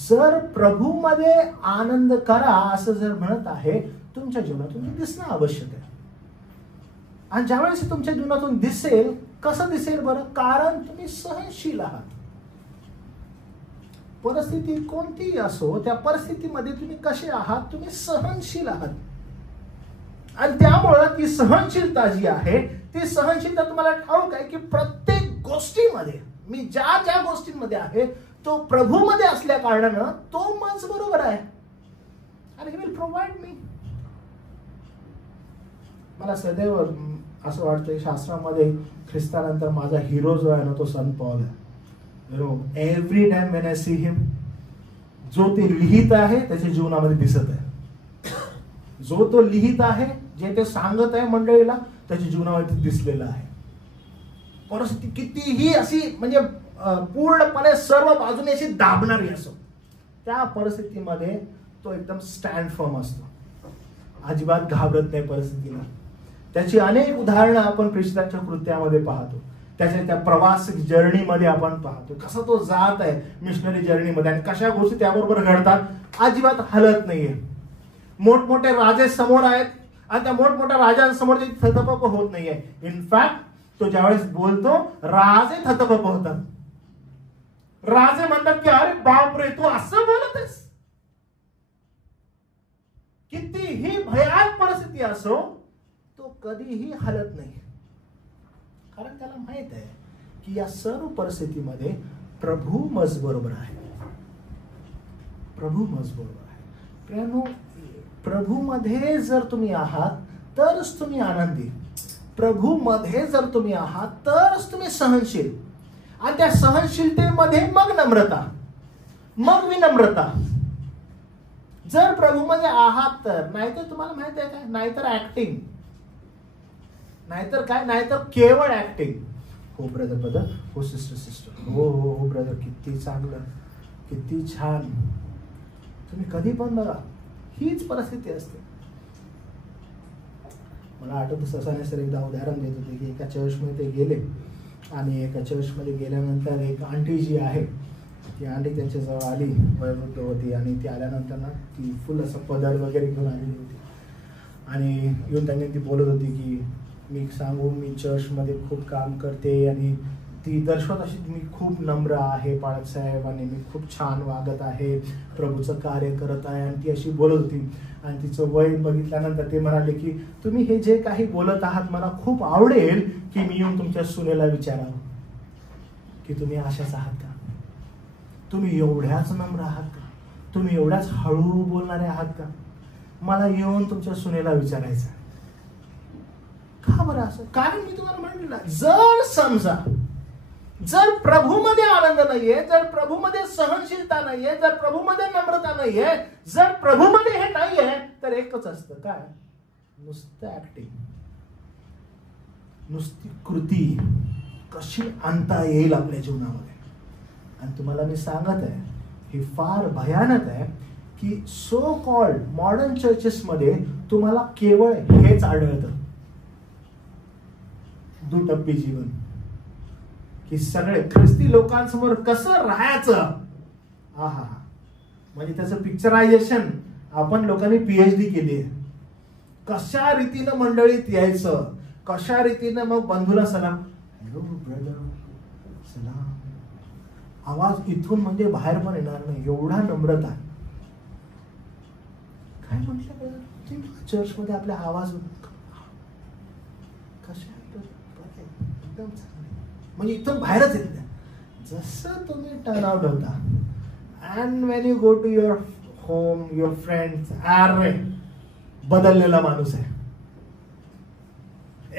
जर प्रभूमध्ये आनंद करा असं जर म्हणत आहे, तुमच्या जीवनातून दिसणं आवश्यक आहे. आणि ज्यावेळेस तुमच्या जीवनातून दिसेल, कसं दिसेल बरं, कारण तुम्ही सहनशील आहात. परिस्थिती कोणतीही असो त्या परिस्थितीमध्ये तुम्ही कसे आहात, तुम्ही सहनशील आहात. आणि त्यामुळं ती सहनशीलता जी आहे ती सहनशीलता तुम्हाला ठाऊक आहे की प्रत्येक गोष्टीमध्ये मी ज्या ज्या गोष्टींमध्ये आहे तो प्रभूमध्ये असल्या कारणानं तो माझ बरोबर आहे. आणि ही विल प्रोव्हाइड मी. मला सदैव असं वाटतं शास्त्रामध्ये ख्रिस्तानंतर माझा हिरो जो आहे ना तो संत पॉल आहे. Every time when I see him, जो ते लिहित आहे त्याच्या जीवनामध्ये दिसत आहे. जो तो लिहित आहे, जे ते सांगत आहे मंडळीला, त्याच्या जीवनामध्ये दिसलेलं आहे. परिस्थिती कितीही अशी म्हणजे पूर्णपणे सर्व बाजूने अशी दाबणारी असो, त्या परिस्थितीमध्ये तो एकदम स्टँड फर्म असतो, अजिबात घाबरत नाही परिस्थितीला. त्याची अनेक उदाहरणं आपण ख्रिस्ताच्या कृत्यामध्ये पाहतो त्याच्या त्या प्रवास जर्नीमध्ये आपण पाहतो कसा तो जात आहे मिशनरी जर्नीमध्ये आणि कशा गोष्टी त्याबरोबर घडतात अजिबात हलत नाहीये. मोठमोठे राजे समोर आहेत आणि त्या मोठमोठ्या राजांसमोर थतपप होत नाहीये. इनफॅक्ट तो ज्यावेळेस बोलतो राजे थतपप होतात. राजे म्हणतात की अरे बापरे तू असं बोलत आहेस. कितीही भयानक परिस्थिती असो तो कधीही हलत नाही, कारण त्याला माहित आहे की या सर्व परिस्थितीमध्ये प्रभू मज बरोबर आहे. प्रभू मज बरोबर आहे. प्रियानो, प्रभू मध्ये जर तुम्ही आहात तरच तुम्ही आनंदी. प्रभू मध्ये जर तुम्ही आहात तरच तुम्ही सहनशील. आणि त्या सहनशीलतेमध्ये मग नम्रता, मग विनम्रता. जर प्रभू मध्ये आहात तर, नाहीतर तुम्हाला माहित आहे काय, नाहीतर ऍक्टिंग, नाहीतर काय, नाहीतर केवळ ऍक्टिंग. हो ब्रदर, हो सिस्टर, हो हो हो ब्रदर, किती चांगलं, किती छान. तुम्ही कधी पण बघा हीच परिस्थिती असते. मला आठवतं ससाने सर एकदा उदाहरण देत होते की एका चर्चमध्ये ते गेले आणि एका चर्चमध्ये गेल्यानंतर एक आंटी जी आहे ती आंटी त्यांच्याजवळ आली, वयोवृद्ध होती आणि ती आल्यानंतर ना ती फुल असं पदर वगैरे घेऊन आलेली होती आणि येऊन त्यांनी ती बोलत होती की मी सांगू, मी चर्चमध्ये खूप काम करते आणि ती दर्शवत अशी मी खूप नम्र आहे पाळक साहेब आणि मी खूप छान वागत आहे, प्रभूचं कार्य करत आहे. आणि ती अशी बोलत होती आणि तिचं वय बघितल्यानंतर ते म्हणाले की तुम्ही हे जे काही बोलत आहात मला खूप आवडेल की मी येऊन तुमच्या सुनेला विचारावं की तुम्ही अशाच आहात का, तुम्ही एवढ्याच नम्र आहात का, तुम्ही एवढ्याच हळू बोलणारे आहात का, मला येऊन तुमच्या सुनेला विचारायचं. का बरं असं? कारण मी तुम्हाला म्हटलं ना, जर समजा जर प्रभूमध्ये आनंद नाहीये, जर प्रभूमध्ये सहनशीलता नाहीये, जर प्रभूमध्ये नम्रता नाहीये, जर प्रभूमध्ये हे नाहीये, तर एकच असतं काय, नुसतं ऍक्टिंग, नुसती कृती कशी आणता येईल आपल्या जीवनामध्ये. आणि तुम्हाला मी सांगत आहे हे फार भयानक आहे की सो कॉल्ड मॉडर्न चर्चेसमध्ये तुम्हाला केवळ हेच आढळतं, दुटप्पी जीवन, की सगळे ख्रिस्ती लोकांसमोर कसं राहायचं. हा म्हणजे त्याचं पिक्चरायझेशन आपण लोकांनी PhD केली आहे. कशा रीतीनं मंडळीत यायचं, कशा रीतीनं मग बंधूला सलाम, हॅलो ब्रदर सलाम, आवाज इथून म्हणजे बाहेर पण येणार नाही, एवढा नम्रता. काय म्हटलं चर्चमध्ये आपला आवाज कशा एकदम म्हणजे इथून बाहेरच येत नाही. जसं तुम्ही टर्न आउट होता and when you go to your home, your friends, अरे बदललेला माणूस आहे,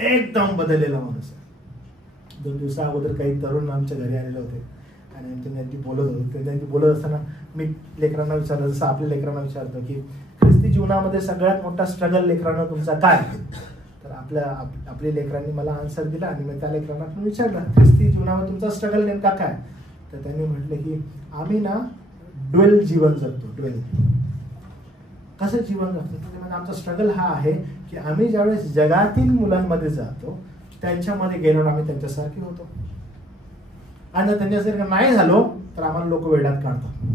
एकदम बदललेला माणूस आहे. 2 दिवसा अगोदर काही तरुण आमच्या घरी आलेले होते आणि त्यांनी बोलत होते. त्यांनी बोलत असताना मी लेकरांना विचारलं, जसं आपल्या लेकरांना विचारतो की ख्रिस्ती जीवनामध्ये सगळ्यात मोठा स्ट्रगल लेकरांना तुमचा काय, तर आपल्या लेकरांनी मला आन्सर दिला आणि मी त्या लेकरांना पण विचारलं ख्रिस्ती जीवनामध्ये तुमचा स्ट्रगल नेमका काय. तर त्यांनी म्हटलं की आम्ही ना ड्वेल जीवन जगतो. ड्वेल कसं जीवन जगतो, म्हणजे आमचा स्ट्रगल हा आहे की आम्ही ज्यावेळेस जगातील मुलांमध्ये जातो त्यांच्यामध्ये गेल्यावर आम्ही त्यांच्यासारखे होतो आणि जर त्यांच्यासारखं नाही झालो तर आम्हाला लोक वेड्यात काढतात,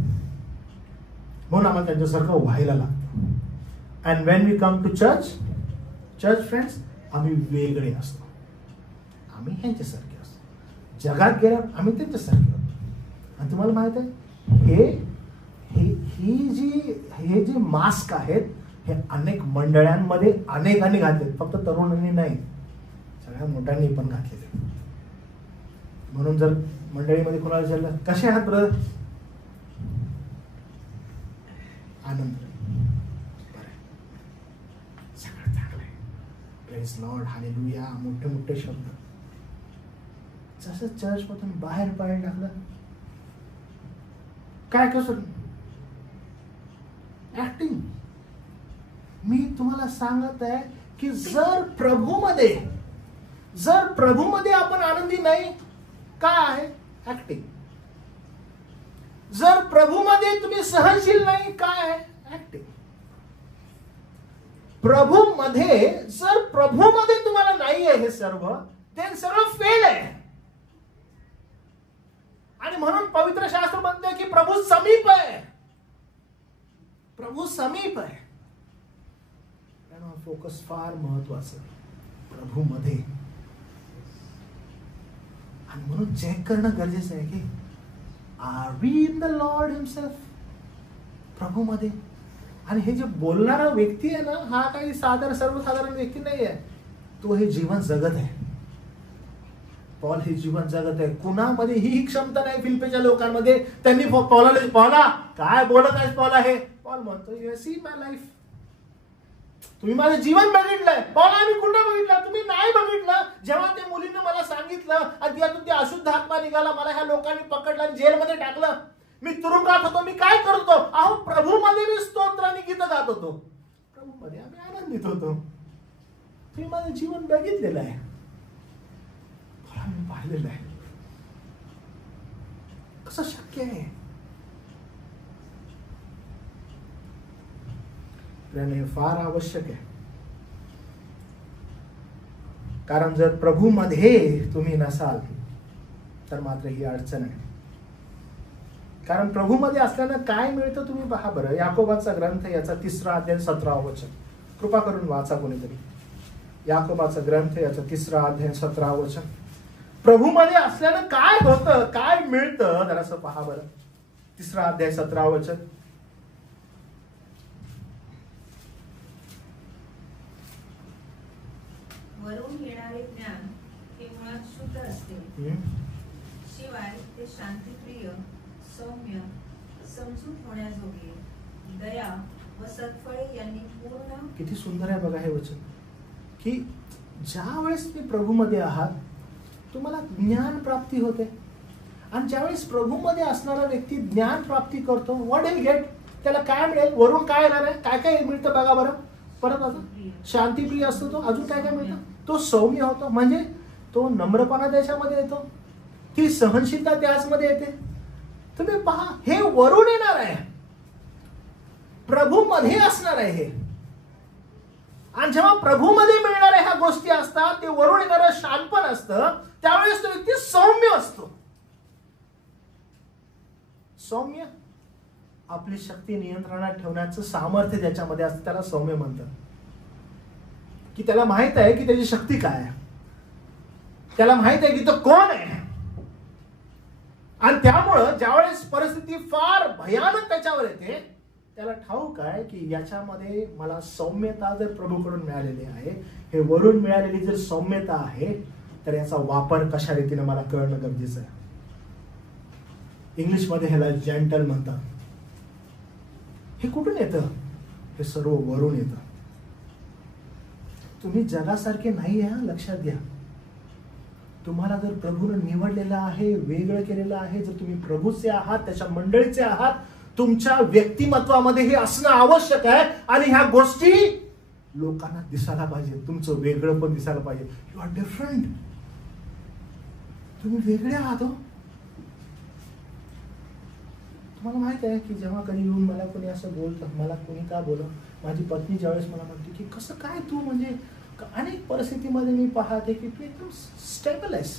म्हणून आम्हाला त्यांच्यासारखं व्हायला लागतं. And when we come to church friends, आम्ही वेगळे असतो, आम्ही ह्यांच्यासारखे असतो. जगात गेल्यावर आम्ही त्यांच्यासारखे होतो. आणि तुम्हाला माहित आहे हे जे मास्क आहेत हे अनेक मंडळांमध्ये अनेकांनी घातलेत, फक्त तरुणांनी नाही, सगळ्या मोठ्यांनी पण घातलेले. म्हणून जर मंडळीमध्ये कोणाला विचारलं कसे आहात ब्रदर, आनंद, सगळं चांगलं आहे, प्रेज लॉर्ड, हालेलुया, मोठे मोठे शब्द. जसं चर्च मधून बाहेर पाडायला लागलं काय कसं ऍक्टिंग. मी तुम्हाला सांगत आहे की जर प्रभूमध्ये आपण आनंदी नाही, काय आहे ऍक्टिंग. जर प्रभूमध्ये तुम्ही सहनशील नाही, काय आहे ऍक्टिंग. जर प्रभूमध्ये तुम्हाला नाही आहे हे सर्व, ते सर्व फेल आहे. आणि म्हणून पवित्र शास्त्र म्हणते की प्रभू समीप आहे. प्रभू समीप आहे. फोकस फार महत्वाचं प्रभू मध्ये. आणि म्हणून चेक करणं गरजेचं आहे की are we in the Lord himself, प्रभू मध्ये. आणि हे जे बोलणारा व्यक्ती आहे ना, हा काही सर्वसाधारण व्यक्ती नाही आहे. तो हे जीवन जगत आहे. पॉल हे जीवन जगत आहे. कुणामध्ये ही क्षमता नाही फिलिप्पीच्या लोकांमध्ये. त्यांनी पॉला काय बोलत आहे पॉला, हे पॉल म्हणतो यू सी माय लाईफ, तुम्ही माझं जीवन बघितलंय. पॉल आम्ही कुठं बघितलं, तुम्ही नाही बघितलं. जेव्हा त्या मुलीनं मला सांगितलं आणि त्यातून ते अशुद्ध आत्मा निघाला, मला ह्या लोकांनी पकडलं आणि जेलमध्ये टाकलं, मी तुरुंगात होतो, मी काय करतो, अहो प्रभू मध्ये मी स्तोत्र आणि गीत गात होतो. प्रभू मध्ये आम्ही आनंदित होतो. तुम्ही माझं जीवन बघितलेलं आहे, मी पाहिलेलं आहे. कसं शक्य आहे? हे फार आवश्यक आहे. कारण जर प्रभू मध्ये तुम्ही नसाल तर मात्र ही अडचण आहे. कारण प्रभू मध्ये असल्यानं काय मिळतं तुम्ही पहा बरं. याकोबाचा ग्रंथ याचा 3 अध्याय 17 वचन कृपा करून वाचा कोणीतरी. याकोबाचा ग्रंथ याचा 3 अध्याय 17 वचन. प्रभू मध्ये असल्यानं काय होतं, काय मिळतं जरासं पहा बरं. 3 अध्याय 17 वचन. वरून येणारे ज्ञान हे मुळात शुद्ध असते. शिवाय ते शांतिप्रिय, सौम्य, समजून होण्याजोगे, दया व सत्फळे यांनी पूर्ण. किती सुंदर आहे बघा हे वचन, की ज्या वेळेस तुम्ही प्रभूमध्ये आहात तुम्हाला ज्ञान प्राप्ती होते. आणि ज्यावेळेस प्रभूमध्ये असणारा व्यक्ती ज्ञान प्राप्ती करतो, व्हॉट विल गेट, त्याला काय मिळेल, वरून काय येणार आहे, काय काय मिळतं बघा बरं. परत अजून शांतिप्रिय असतो तो, अजून काय काय मिळतं, तो सौम्य होतो, म्हणजे तो नम्रपणा त्याच्यामध्ये येतो, ती सहनशीलता त्याचमध्ये येते. तुम्ही पहा हे वरून येणार आहे, प्रभू मध्ये असणार आहे हे. आणि जेव्हा प्रभू मध्ये मिळणाऱ्या ह्या गोष्टी असतात, ते वरून येणारं शांतपण असतं, त्यावेळेस तो व्यक्ती सौम्य असतो. सौम्य आपली शक्ती नियंत्रणात ठेवण्याचं सामर्थ्य ज्याच्यामध्ये असतं त्याला सौम्य म्हणतात. की त्याला माहित आहे की त्याची शक्ती काय आहे, त्याला माहित आहे की तो कोण आहे. आणि त्यामुळं ज्यावेळेस परिस्थिती फार भयानक त्याच्यावर येते, त्याला ठाऊक आहे की याच्यामध्ये मला सौम्यता जर प्रभूकडून मिळालेली आहे, हे वरून मिळालेली जर सौम्यता आहे, तर याचा वापर कशा रीतीने मला कळणं गरजेचं आहे. इंग्लिशमध्ये ह्याला जेंटल म्हणतात. हे कुठून येतं, हे सर्व वरून येतं. तुम्ही जगासारखे नाही आहे, लक्षात घ्या. तुम्हाला जर प्रभूने निवडलेलं आहे, वेगळं केलेलं आहे, जर तुम्ही प्रभूचे आहात, त्याच्या मंडळीचे आहात, तुमच्या व्यक्तिमत्वामध्ये हे असणं आवश्यक आहे. आणि ह्या गोष्टी लोकांना दिसायला पाहिजे, तुमचं वेगळं पण दिसायला पाहिजे. यू आर डिफरंट, तुम्ही वेगळे आहात. तुम्हाला माहित आहे की जेव्हा कधी येऊन मला कोणी असं बोलतं, मला कोणी का बोलत, माझी पत्नी ज्यावेळेस मला म्हणते की कसं काय तू, म्हणजे अनेक परिस्थितीमध्ये मी पाहते की तू एकदम स्टेबल आहेस.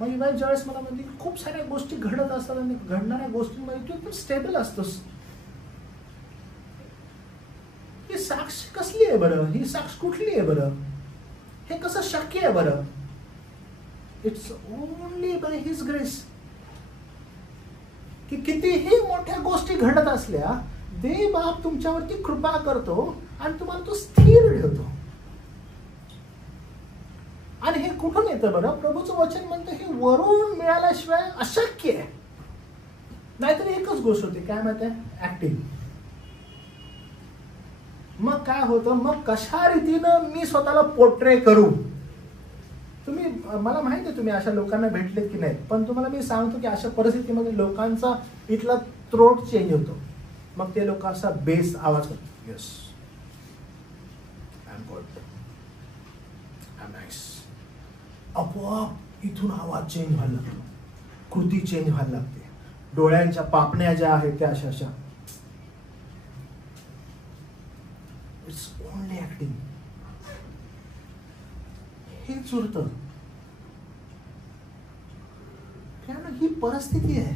माझी वाईफ ज्यावेळेस मला म्हणते की खूप साऱ्या गोष्टी घडत असतात आणि घडणाऱ्या गोष्टींमध्ये तू एकदम स्टेबल असतोस. ही साक्ष कसली आहे बरं, ही साक्ष कुठली आहे बरं, हे कसं शक्य आहे बरं. It's only by his grace. की कितीही मोठ्या गोष्टी घडत असल्या, देव बाप तुमच्यावरती कृपा करतो आणि तुम्हाला तो स्थिर ठेवतो. आणि हे कुठून येतं बरं, प्रभूचं वचन म्हणतं हे वरून मिळाल्याशिवाय अशक्य आहे. नाहीतर एकच गोष्ट होती, काय माहिती आहे, ऍक्टिंग. मग काय होतं, मग कशा रीतीनं मी स्वतःला पोर्ट्रे करू. तुम्ही, मला माहिती आहे तुम्ही अशा लोकांना भेटलेत की नाही, पण तुम्हाला मी सांगतो की अशा परिस्थितीमध्ये लोकांचा इथला थ्रोट चेंज होतो. मग ते लोक असा बेस आवाज करतात, yes I am good, I am nice. आपोआप इथून आवाज चेंज व्हायला लागतो, कृती चेंज व्हायला लागते, डोळ्यांच्या पापण्या ज्या आहेत त्या अशा अशा. It's only acting. हेच उरतं. परिस्थिती आहे.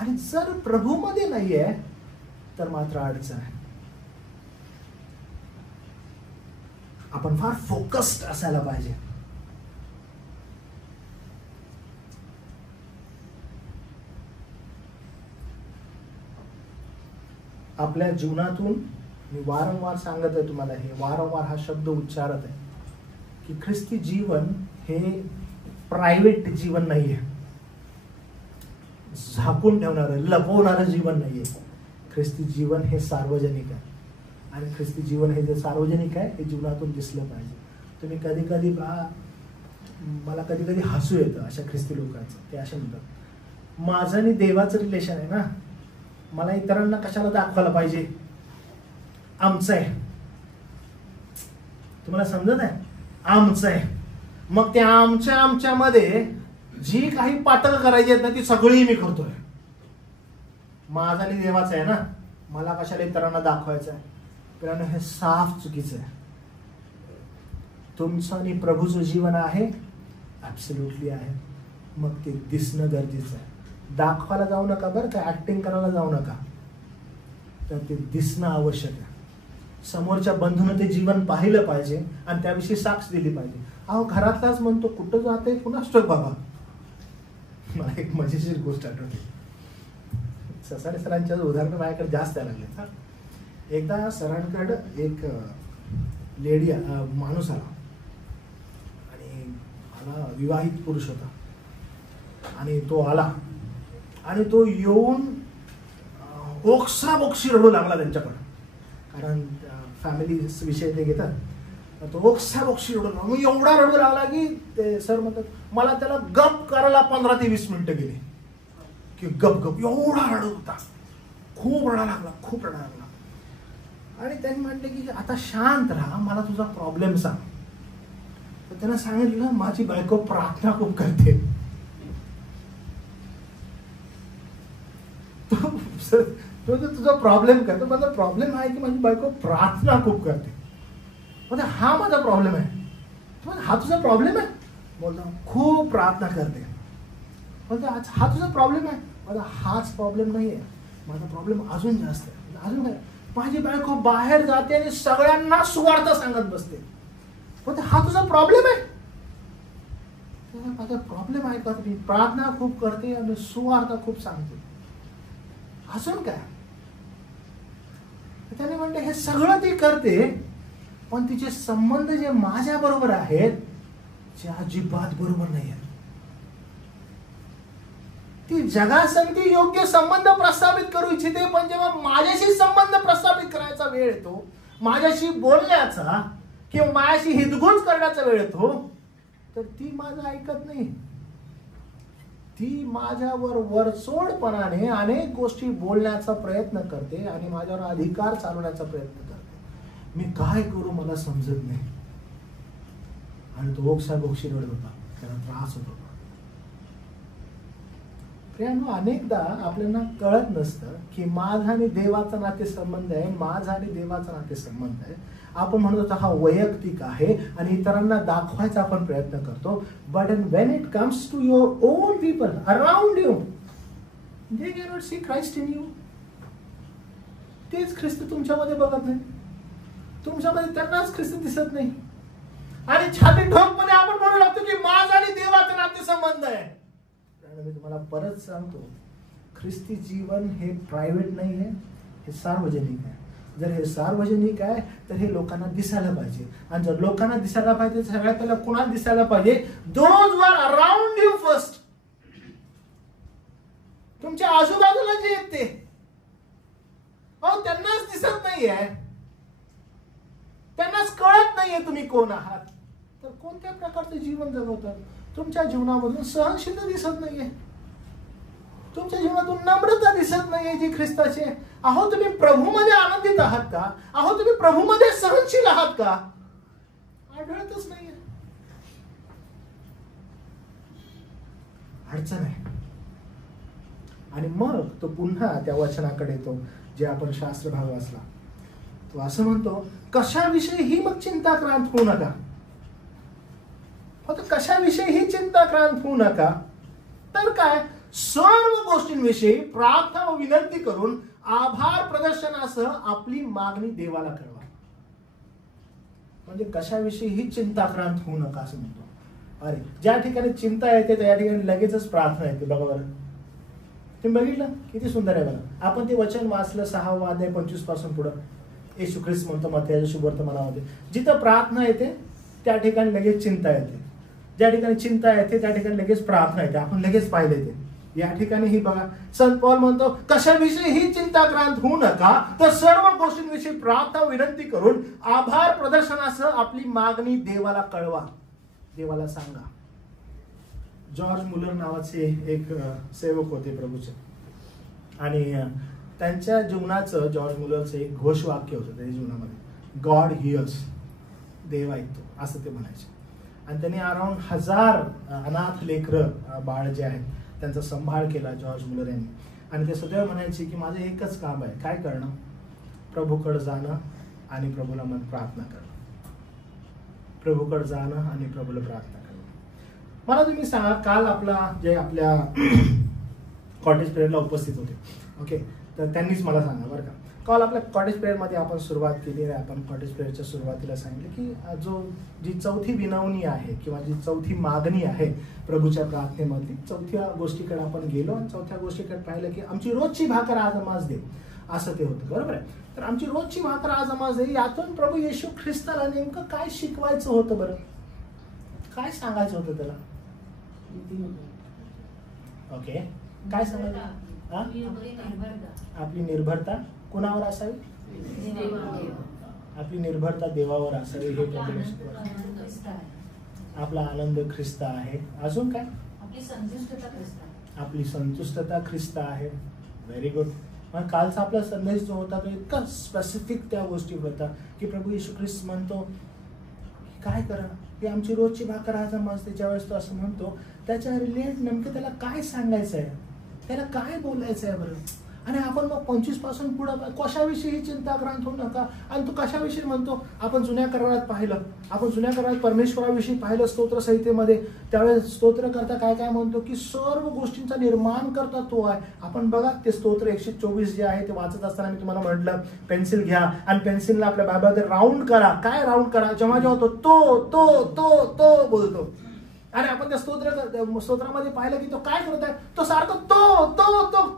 आणि जर प्रभूमध्ये नाहीये तर मात्र अडचण आहे. आपण फार फोकस्ड असायला पाहिजे. आपल्या जीवनातून मी वारंवार सांगत आहे तुम्हाला, हे वारंवार हा शब्द उच्चारत आहे की ख्रिस्ती जीवन हे प्रायव्हेट जीवन नाहीये, झाकून ठेवणारं लपवणारं जीवन नाहीये. ख्रिस्ती जीवन हे सार्वजनिक आहे. आणि ख्रिस्ती जीवन हे जे सार्वजनिक आहे हे जीवनातून दिसलं पाहिजे. तुम्ही कधी कधी मला कधी कधी हसू येतं अशा ख्रिस्ती लोकांचं. ते असे म्हणतात माझं आणि देवाचं रिलेशन आहे ना, मला इतरांना कशाला दाखवायला पाहिजे, आमचं आहे. तुम्हाला समजत आहे, आमचं आहे. मग ते आमच्यामध्ये जी काही पातळ करायची आहेत ना ती सगळी मी करतोय. माझं आणि देवाचं आहे ना, मला कशाला इतरांना दाखवायचं आहे. कारण हे साफ चुकीचं आहे. तुमचं आणि प्रभूचं जीवन आहे, ऍब्सोल्युटली आहे. मग ते दिसणं गरजेचं आहे. दाखवायला जाऊ नका बरं का, ऍक्टिंग करायला जाऊ नका. तर ते दिसणं आवश्यक आहे. समोरच्या बंधूनं ते जीवन पाहिलं पाहिजे आणि त्याविषयी साक्ष दिली पाहिजे. अहो घरातलाच म्हणतो कुठं जाते कुणास ठाऊक बाबा. मला एक मजेशीर गोष्ट आठवते. ससारे सरांच्या उदाहरण माझ्याकडे जास्त यायला लागले. एकदा सरांकडे एक लेडी माणूस आला आणि मला विवाहित पुरुष होता. आणि तो आला आणि तो येऊन ओक्साबोक्शी रडू लागला त्यांच्याकडे. कारण फॅमिली विषय ते घेतात. तो ओक्साबोक्शी रडू लागला. एवढा रडू लागला की ते सर म्हणतात मला त्याला गप करायला 15 ते 20 मिनिटं गेली की गप गप. एवढा रडत होता, खूप रडा लागला, खूप रडा लागला. आणि त्यांनी म्हटले की आता शांत राहा, मला तुझा प्रॉब्लेम सांग. तर त्यांना सांगितलं माझी बायको प्रार्थना खूप करते. तुझा प्रॉब्लेम काय? तर माझा प्रॉब्लेम आहे की माझी बायको प्रार्थना खूप करते. म्हणजे हा माझा प्रॉब्लेम आहे. हा तुझा प्रॉब्लेम आहे? बोलतो खूप प्रार्थना करते. म्हणजे हा तुझा प्रॉब्लेम आहे? माझा हाच प्रॉब्लेम नाहीये, माझा प्रॉब्लेम अजून जास्त आहे. अजून काय? माझी बायको बाहेर जाते आणि सगळ्यांना सुवार्थ सांगत बसते. म्हणजे हा तुझा प्रॉब्लेम आहे? माझा प्रॉब्लेम आहे का? मी प्रार्थना खूप करते आणि सुवार्थ खूप सांगते, अजून काय? त्याने म्हणते हे सगळं ती करते पण तिचे संबंध जे माझ्या बरोबर आहेत जे अजिबात बरोबर नाही आहेत. ती जगासंगती योग्य संबंध प्रस्थापित करू इच्छिते, पण जेव्हा माझ्याशी संबंध प्रस्थापित करायचा वेळ येतो, माझ्याशी बोलण्याचा किंवा माझ्याशी हितगुज करण्याचा वेळ येतो, तर ती माझं ऐकत नाही. ती माझ्यावर वरचोडपणाने अनेक गोष्टी बोलण्याचा प्रयत्न करते आणि माझ्यावर अधिकार चालवण्याचा प्रयत्न करते. मी काय करू मला समजत नाही. आणि तो ओक्साबोक्शी रडत होता, त्याला त्रास होत होता. प्रियानो, अनेकदा आपल्याला कळत नसतं की माझा आणि देवाचा नातेसंबंध आहे, माझा आणि देवाचा नातेसंबंध आहे. आपण म्हणतो हा वैयक्तिक आहे आणि इतरांना दाखवायचा आपण प्रयत्न करतो. But when it comes to your own people around you, they cannot see Christ in you. तेच ख्रिस्त तुमच्यामध्ये बघत नाही. तुमच्यामध्ये त्यांनाच ख्रिस्त दिसत नाही. आणि छाती ठोकपणे आपण म्हणू लागतो की माझा आणि देवाचा नातेसंबंध आहे. मी तुम्हाला परत सांगतो, ख्रिस्ती जीवन हे प्रायव्हेट नाही आहे, हे सार्वजनिक आहे. जर हे सार्वजनिक आहे तर हे लोकांना दिसायला पाहिजे. आणि जर लोकांना दिसायला पाहिजे सगळ्यात पहिला कुणाला दिसायला पाहिजे? Those were around you first. तुमच्या आजूबाजूला जे आहेत ते, अहो त्यांनाच दिसत नाहीये, त्यांनाच कळत नाहीये तुम्ही कोण आहात. तर कोणत्या प्रकारचे जीवन जगवतात? तुमच्या जीवनामधून सहनशीलता दिसत नाहीये, तुमच्या जीवनातून नम्रता दिसत नाहीये जी ख्रिस्ताची आहे. अहो तुम्ही प्रभूमध्ये आनंदित आहात का? अहो तुम्ही प्रभूमध्ये सहनशील आहात का? आढळतच नाहीये. अडचण आहे. आणि मग तो पुन्हा त्या वचनाकडे येतो जे आपण शास्त्र भाग वाचला. तो असं म्हणतो कशाविषयी मग चिंताक्रांत होऊ नका. फक्त कशाविषयी चिंताक्रांत होऊ नका. तर काय, सर्व गोष्टींविषयी प्रार्थना व विनंती करून आभार प्रदर्शनासह आपली मागणी देवाला कळवा. म्हणजे कशाविषयीही चिंताक्रांत होऊ नका असं म्हणतो. अरे ज्या ठिकाणी चिंता येते त्या ठिकाणी लगेचच प्रार्थना येते. बघा बरं, तुम्ही बघितलं किती सुंदर आहे बघा. आपण ते वचन वाचलं 6 अध्याय 25 पासून पुढं. येशू ख्रिस्त म्हणतो मत्थाच्या शुभवर्तमानामध्ये, जिथं प्रार्थना येते त्या ठिकाणी लगेच चिंता येते, ज्या ठिकाणी चिंता येते त्या ठिकाणी लगेच प्रार्थना येते. आपण लगेच पाहिले ते. या ठिकाणी ही बघा, संत पौल म्हणतो कशाविषयी ही चिंताक्रांत होऊ नका, तर सर्व गोष्टींविषयी प्रार्थना विनंती करून आभार प्रदर्शनासह आपली मागणी देवाला कळवा, देवाला सांगा. जॉर्ज मुलर नावाचे एक सेवक होते प्रभूचे, आणि त्यांच्या जीवनाचं, जॉर्ज मुलरचं एक घोषवाक्य होतं त्याच्या जीवनामध्ये, गॉड हिअर्स, देव ऐकतो, असं ते म्हणायचे. आणि त्यांनी अराउंड 1000 अनाथ लेकरं बाळ जे आहेत त्यांचा सांभाळ केला जॉर्ज मुलर यांनी. आणि ते सदैव म्हणायचे की माझं एकच काम आहे, काय करणं, प्रभूकडे जाणं आणि प्रभूला मन प्रार्थना करणं, प्रभूकडे जाणं आणि प्रभूला प्रार्थना करणं. मला तुम्ही सांगा, काल आपल्या कॉटेज प्रेयरला उपस्थित होते, ओके, तर त्यांनीच मला सांगा बरं का, काल आपल्या कॉटेज प्रेयरमध्ये आपण सुरुवात केली आहे. आपण कॉटेज प्रेयरच्या सुरुवातीला सांगितलं की जी चौथी विनवणी आहे किंवा जी चौथी मागणी आहे प्रभूच्या प्रार्थनेमधली, चौथ्या गोष्टीकडे आपण गेलो आणि चौथ्या गोष्टीकडे पाहिलं की आमची रोजची भाकर आज आम्हास दे, असं ते होतं. बरोबर आहे. तर आमची रोजची भाकर आज आम्हास दे, यातून प्रभू येशू ख्रिस्ताला नेमकं काय शिकवायचं होतं बरं, काय सांगायचं होतं त्याला? ओके, काय सांगायचं? आपली निर्भरता कुणावर असावी? आपली निर्भरता देवावर असावी, हे प्रभूने शिकवलं. आपला आनंद ख्रिस्त आहे. अजून काय? आपली संतुष्टता ख्रिस्त आहे. Very good. मग कालचा आपला संदेश जो होता तो इतका स्पेसिफिक त्या गोष्टी होता की प्रभू येशू ख्रिस्त म्हणतो काय करा, ही आमची रोजची भाकर आज आम्हास दे. ज्यावेळेस तो असं म्हणतो त्याच्या रिलेट नेमकं त्याला काय सांगायचं आहे, त्याला काय बोलायचं आहे बरं. आणि आपण मग 25 पासून पुढे कशाविषयी चिंताक्रांत होऊ नका. आणि तू कशाविषयी म्हणतो, आपण जुन्या करारात पाहिलं, आपण जुन्या करारात परमेश्वराविषयी पाहिलं स्तोत्र संहितेमध्ये. त्यावेळेस स्तोत्र करता काय काय म्हणतो की सर्व गोष्टींचा निर्माण करता तो आहे. आपण बघा ते स्तोत्र 124 जे आहे ते वाचत असताना मी तुम्हाला म्हटलं पेन्सिल घ्या आणि पेन्सिलला आपल्या बायबलमध्ये राऊंड करा. काय राऊंड करा? जेव्हा जेव्हा तो बोलतो आणि आपण त्या स्तोत्रामध्ये पाहिलं की तो काय करत आहे, तो सारखं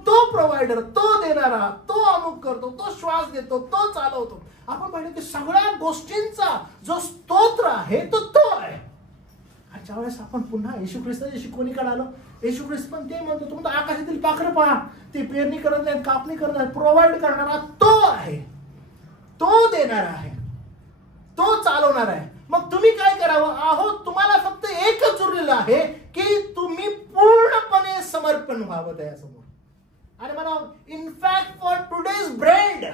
तो प्रोव्हायडर, तो देणारा, तो अमुक करतो, तो श्वास देतो, तो चालवतो. आपण पाहिलं की सगळ्या गोष्टींचा जो स्तोत्र आहे तो आहे. ज्यावेळेस आपण पुन्हा येशू ख्रिस्ताच्या शिकवणीकडे आलो, येशू ख्रिस्त पण ते म्हणतो, तुम्ही आकाशातील पाखरं पहा, ते पेरणी करत नाहीत, कापणी करत नाहीत, प्रोव्हाइड करणारा तो आहे, तो देणारा आहे, तो चालवणार आहे. मग तुम्ही काय करावं? आहोत तुम्हाला फक्त एकच उरलेलं आहे की तुम्ही पूर्णपणे समर्पण व्हावं त्यासमोर. आणि म्हणा इनफॅक्ट फॉर टुडेज ब्रेड,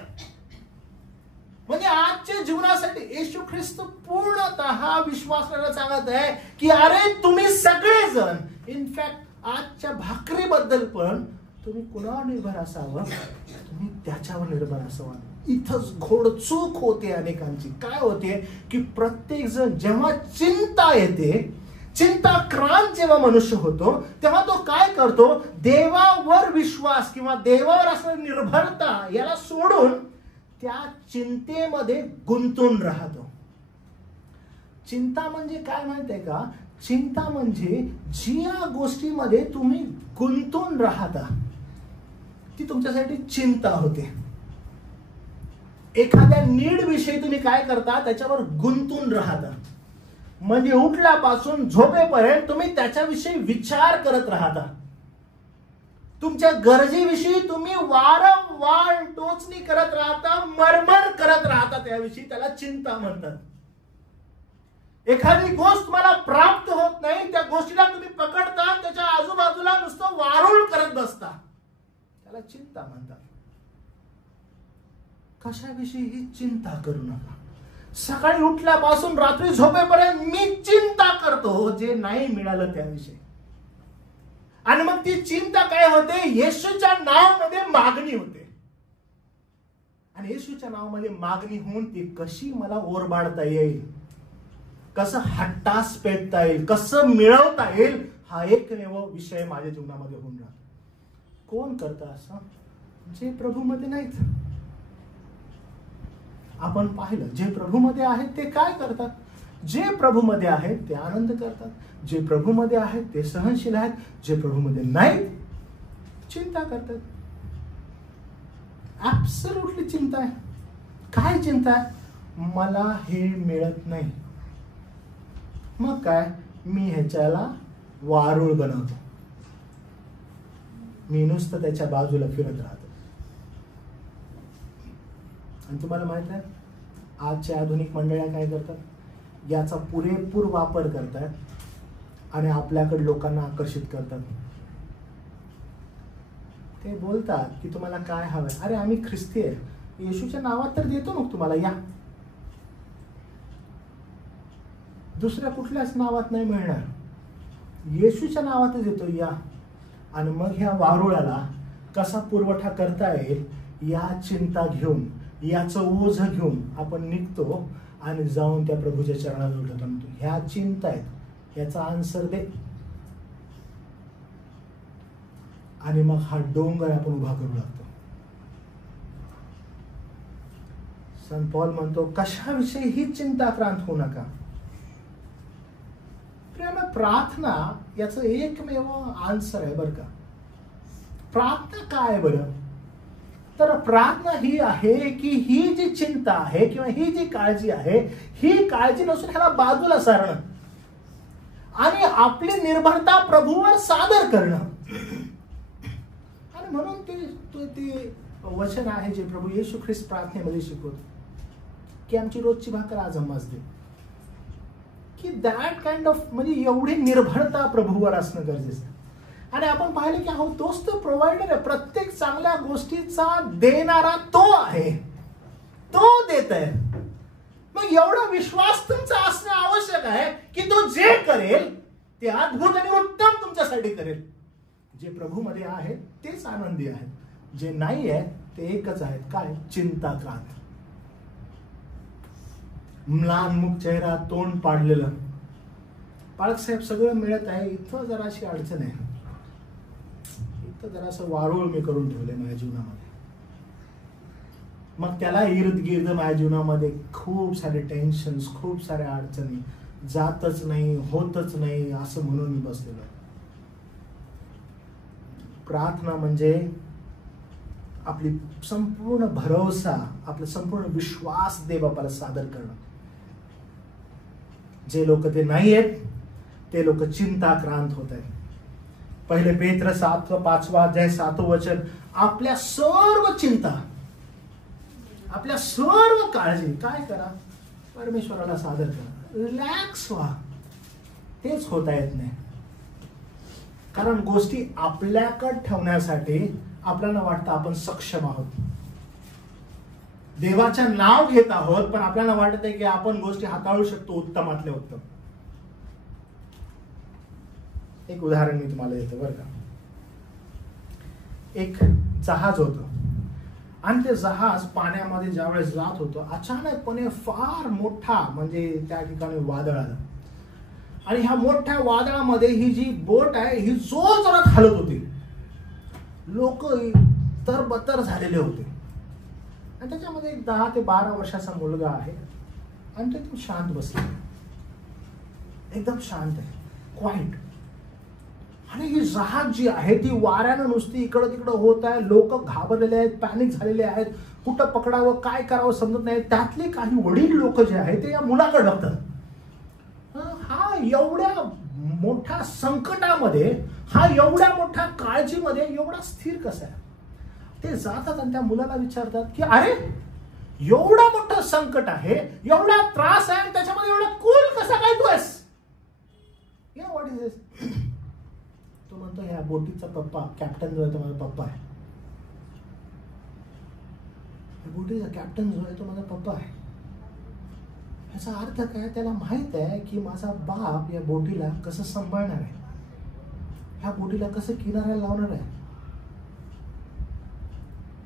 म्हणजे आजच्या जीवनासाठी येशू ख्रिस्त पूर्णतः विश्वासाला सांगत आहे की अरे तुम्ही सगळेजण, इनफॅक्ट आजच्या भाकरीबद्दल पण तुम्ही कुणावर निर्भर असावं, तुम्ही त्याच्यावर निर्भर असावं. इथंच घोडचूक होते अनेकांची. काय होते की प्रत्येक जण जेव्हा चिंता येते, चिंताक्रांत जेव्हा मनुष्य होतो तेव्हा तो काय करतो, देवावर विश्वास किंवा देवावर असं निर्भरता याला सोडून त्या चिंतेमध्ये गुंतून राहतो. चिंता म्हणजे काय माहितीये का? चिंता म्हणजे ज्या गोष्टीमध्ये तुम्ही गुंतून राहता ती तुमच्यासाठी चिंता होते. एखाद्या नीड विषयी तुम्ही काय करता, त्याच्यावर गुंतून राहता. म्हणजे उठल्यापासून झोपेपर्यंत तुम्ही त्याच्याविषयी विचार करत राहता. तुमच्या गरजेविषयी तुम्ही वारंवार टोचणी करत राहता, मरमर करत राहता त्याविषयी. त्याला चिंता म्हणतात. एखादी गोष्ट तुम्हाला प्राप्त होत नाही, त्या गोष्टीला तुम्ही पकडता, त्याच्या आजूबाजूला नुसतं वारुळ करत बसता, त्याला चिंता म्हणतात. कशाविषयी चिंता करू नका. सकाळी उठल्यापासून रात्री झोपेपर्यंत मी चिंता करतो जे नाही मिळालं त्याविषयी. आणि मग ती चिंता काय होते? येशूच्या नावामध्ये मागणी होते. आणि येशूच्या नावामध्ये मागणी होऊन ती कशी मला ओरबाडता येईल, कसं हट्टास पेटता येईल, कसं मिळवता येईल, हा एकमेव विषय माझ्या जीवनामध्ये होऊन राहतो. कोण करतं असं? जे प्रभूमध्ये नाहीत. आपण पाहिलं, जे प्रभूमध्ये आहेत ते काय करतात? जे प्रभूमध्ये आहेत ते आनंद करतात, जे प्रभूमध्ये आहेत ते सहनशील आहेत, जे प्रभूमध्ये नाहीत चिंता करतात. ऍब्सोल्युटली चिंता आहे. काय चिंता आहे? मला हे मिळत नाही. मग काय, मी ह्याच्याला वारूळ बनवतो, मी नुसतं त्याच्या बाजूला फिरत राहतो. आणि तुम्हाला माहित आहे, आजच्या आधुनिक मंडळ्या काय करतात? याचा पुरेपूर वापर करतात आणि आपल्याकडे लोकांना आकर्षित करतात. ते बोलतात की तुम्हाला काय हवंय? अरे आम्ही ख्रिस्ती आहे, येशूच्या नावात तर देतो मग तुम्हाला, या. दुसऱ्या कुठल्याच नावात नाही मिळणार, येशूच्या नावातच देतो, या. आणि मग ह्या वारुळाला कसा पुरवठा करता येईल या चिंता घेऊन, याचं ओझ घेऊन आपण निघतो आणि जाऊन त्या प्रभूच्या चरणाजवळ ठेवतो. ह्या चिंता आहेत, याचा आन्सर दे. आणि मग हा डोंगर आपण उभा करू लागतो. संत पौल म्हणतो, कशाविषयी ही चिंताक्रांत होऊ नका. प्रेम, प्रार्थना याचं एकमेव आन्सर आहे बरं का. प्रार्थना काय बरं? तर प्रार्थना ही आहे की ही जी चिंता आहे किंवा ही जी काळजी आहे, ही काळजी नसून ह्याला बाजूला सारणं आणि आपली निर्भरता प्रभूवर सादर करणं. आणि म्हणून ते वचन आहे जे प्रभू येशू ख्रिस्त प्रार्थनेमध्ये शिकवतो की आमची रोजची भाकर आज आम्हास दे. की दॅट काइंड ऑफ, म्हणजे एवढी निर्भरता प्रभूवर असणं गरजेचं आहे. आणि आपण पाहिलं की हो, तोच तो प्रोव्हायडर आहे. प्रत्येक चांगल्या गोष्टीचा देणारा तो आहे, तो देत आहे. मग एवढा विश्वास तुमचा असणं आवश्यक आहे की तो जे करेल ते अद्भुत आणि उत्तम तुमच्यासाठी करेल. जे प्रभूमध्ये आहेत तेच आनंदी आहेत, जे नाही आहेत ते एकच आहेत, काय? चिंताक्रांत. म्लान मुख चेहरा, तोंड पाडलेलं. बाळकसाहेब सगळं मिळत आहे, इथं जराशी अडचण आहे, इथं जरासं वारूळ मी करून ठेवलंय माझ्या जीवनामध्ये. मग त्याला इर्द गिर्द माझ्या जीवनामध्ये खूप सारे टेन्शन्स, खूप साऱ्या अडचणी, जातच नाही, होतच नाही, असं म्हणून मी बसलेलो आहे. प्रार्थना म्हणजे आपली संपूर्ण भरोसा, आपला संपूर्ण विश्वास देवबापाला सादर करणं. जे लोक ते नाही आहेत ते लोक चिंताक्रांत होत आहेत. पहिले पेत्र 7:5 अध्याय 7 वचन, आपल्या सर्व चिंता, आपल्या सर्व काळजी काय करा? परमेश्वराला सादर करा, रिलॅक्स व्हा. तेच होता येत नाही, कारण गोष्टी आपल्याकडे ठेवण्यासाठी आपल्याला वाटतं आपण सक्षम आहोत, देवाचं नाव घेत आहोत, पण आपल्याला वाटत आहे की आपण गोष्टी हाताळू शकतो उत्तमातले उत्तम. एक उदाहरण मी तुम्हाला देतो बरं का. एक जहाज होतं आणि ते जहाज पाण्यामध्ये ज्यावेळेस जात होतं, अचानकपणे फार मोठा, म्हणजे त्या ठिकाणी वादळ आलं आणि ह्या मोठ्या वादळामध्ये ही जी बोट आहे ही जोरात हलत होती. लोक तरबतर झालेले होते आणि त्याच्यामध्ये एक 10 ते 12 वर्षाचा मुलगा आहे आणि तो शांत बसला, एकदम शांत आहे, क्वाईट. आणि ही जहाज जी आहे ती वाऱ्यानं नुसती इकडं तिकडं होत आहे. लोक घाबरलेले आहेत, पॅनिक झालेले आहेत, कुठं पकडावं काय करावं समजत नाही. त्यातले काही वडील लोक जे आहेत ते या मुलाकडे बघतात. हा एवढ्या मोठ्या संकटामध्ये, हा एवढ्या मोठ्या काळजीमध्ये एवढा स्थिर कसा आहे? ते जातात आणि त्या मुलाला विचारतात की अरे एवढा मोठं संकट आहे, एवढा त्रास आहे आणि त्याच्यामध्ये एवढा कूल कसा काय तू आहेस? व्हॉट इज दिस? तो म्हणतो ह्या बोटीचा पप्पा, कॅप्टन जो आहे तो माझा पप्पा आहे. बोटीचा कॅप्टन जो आहे तो माझा पप्पा आहे. याचा अर्थ काय? त्याला माहित आहे की माझा बाप या बोटीला कसं सांभाळणार आहे, ह्या बोटीला कसं किनाऱ्याला लावणार आहे.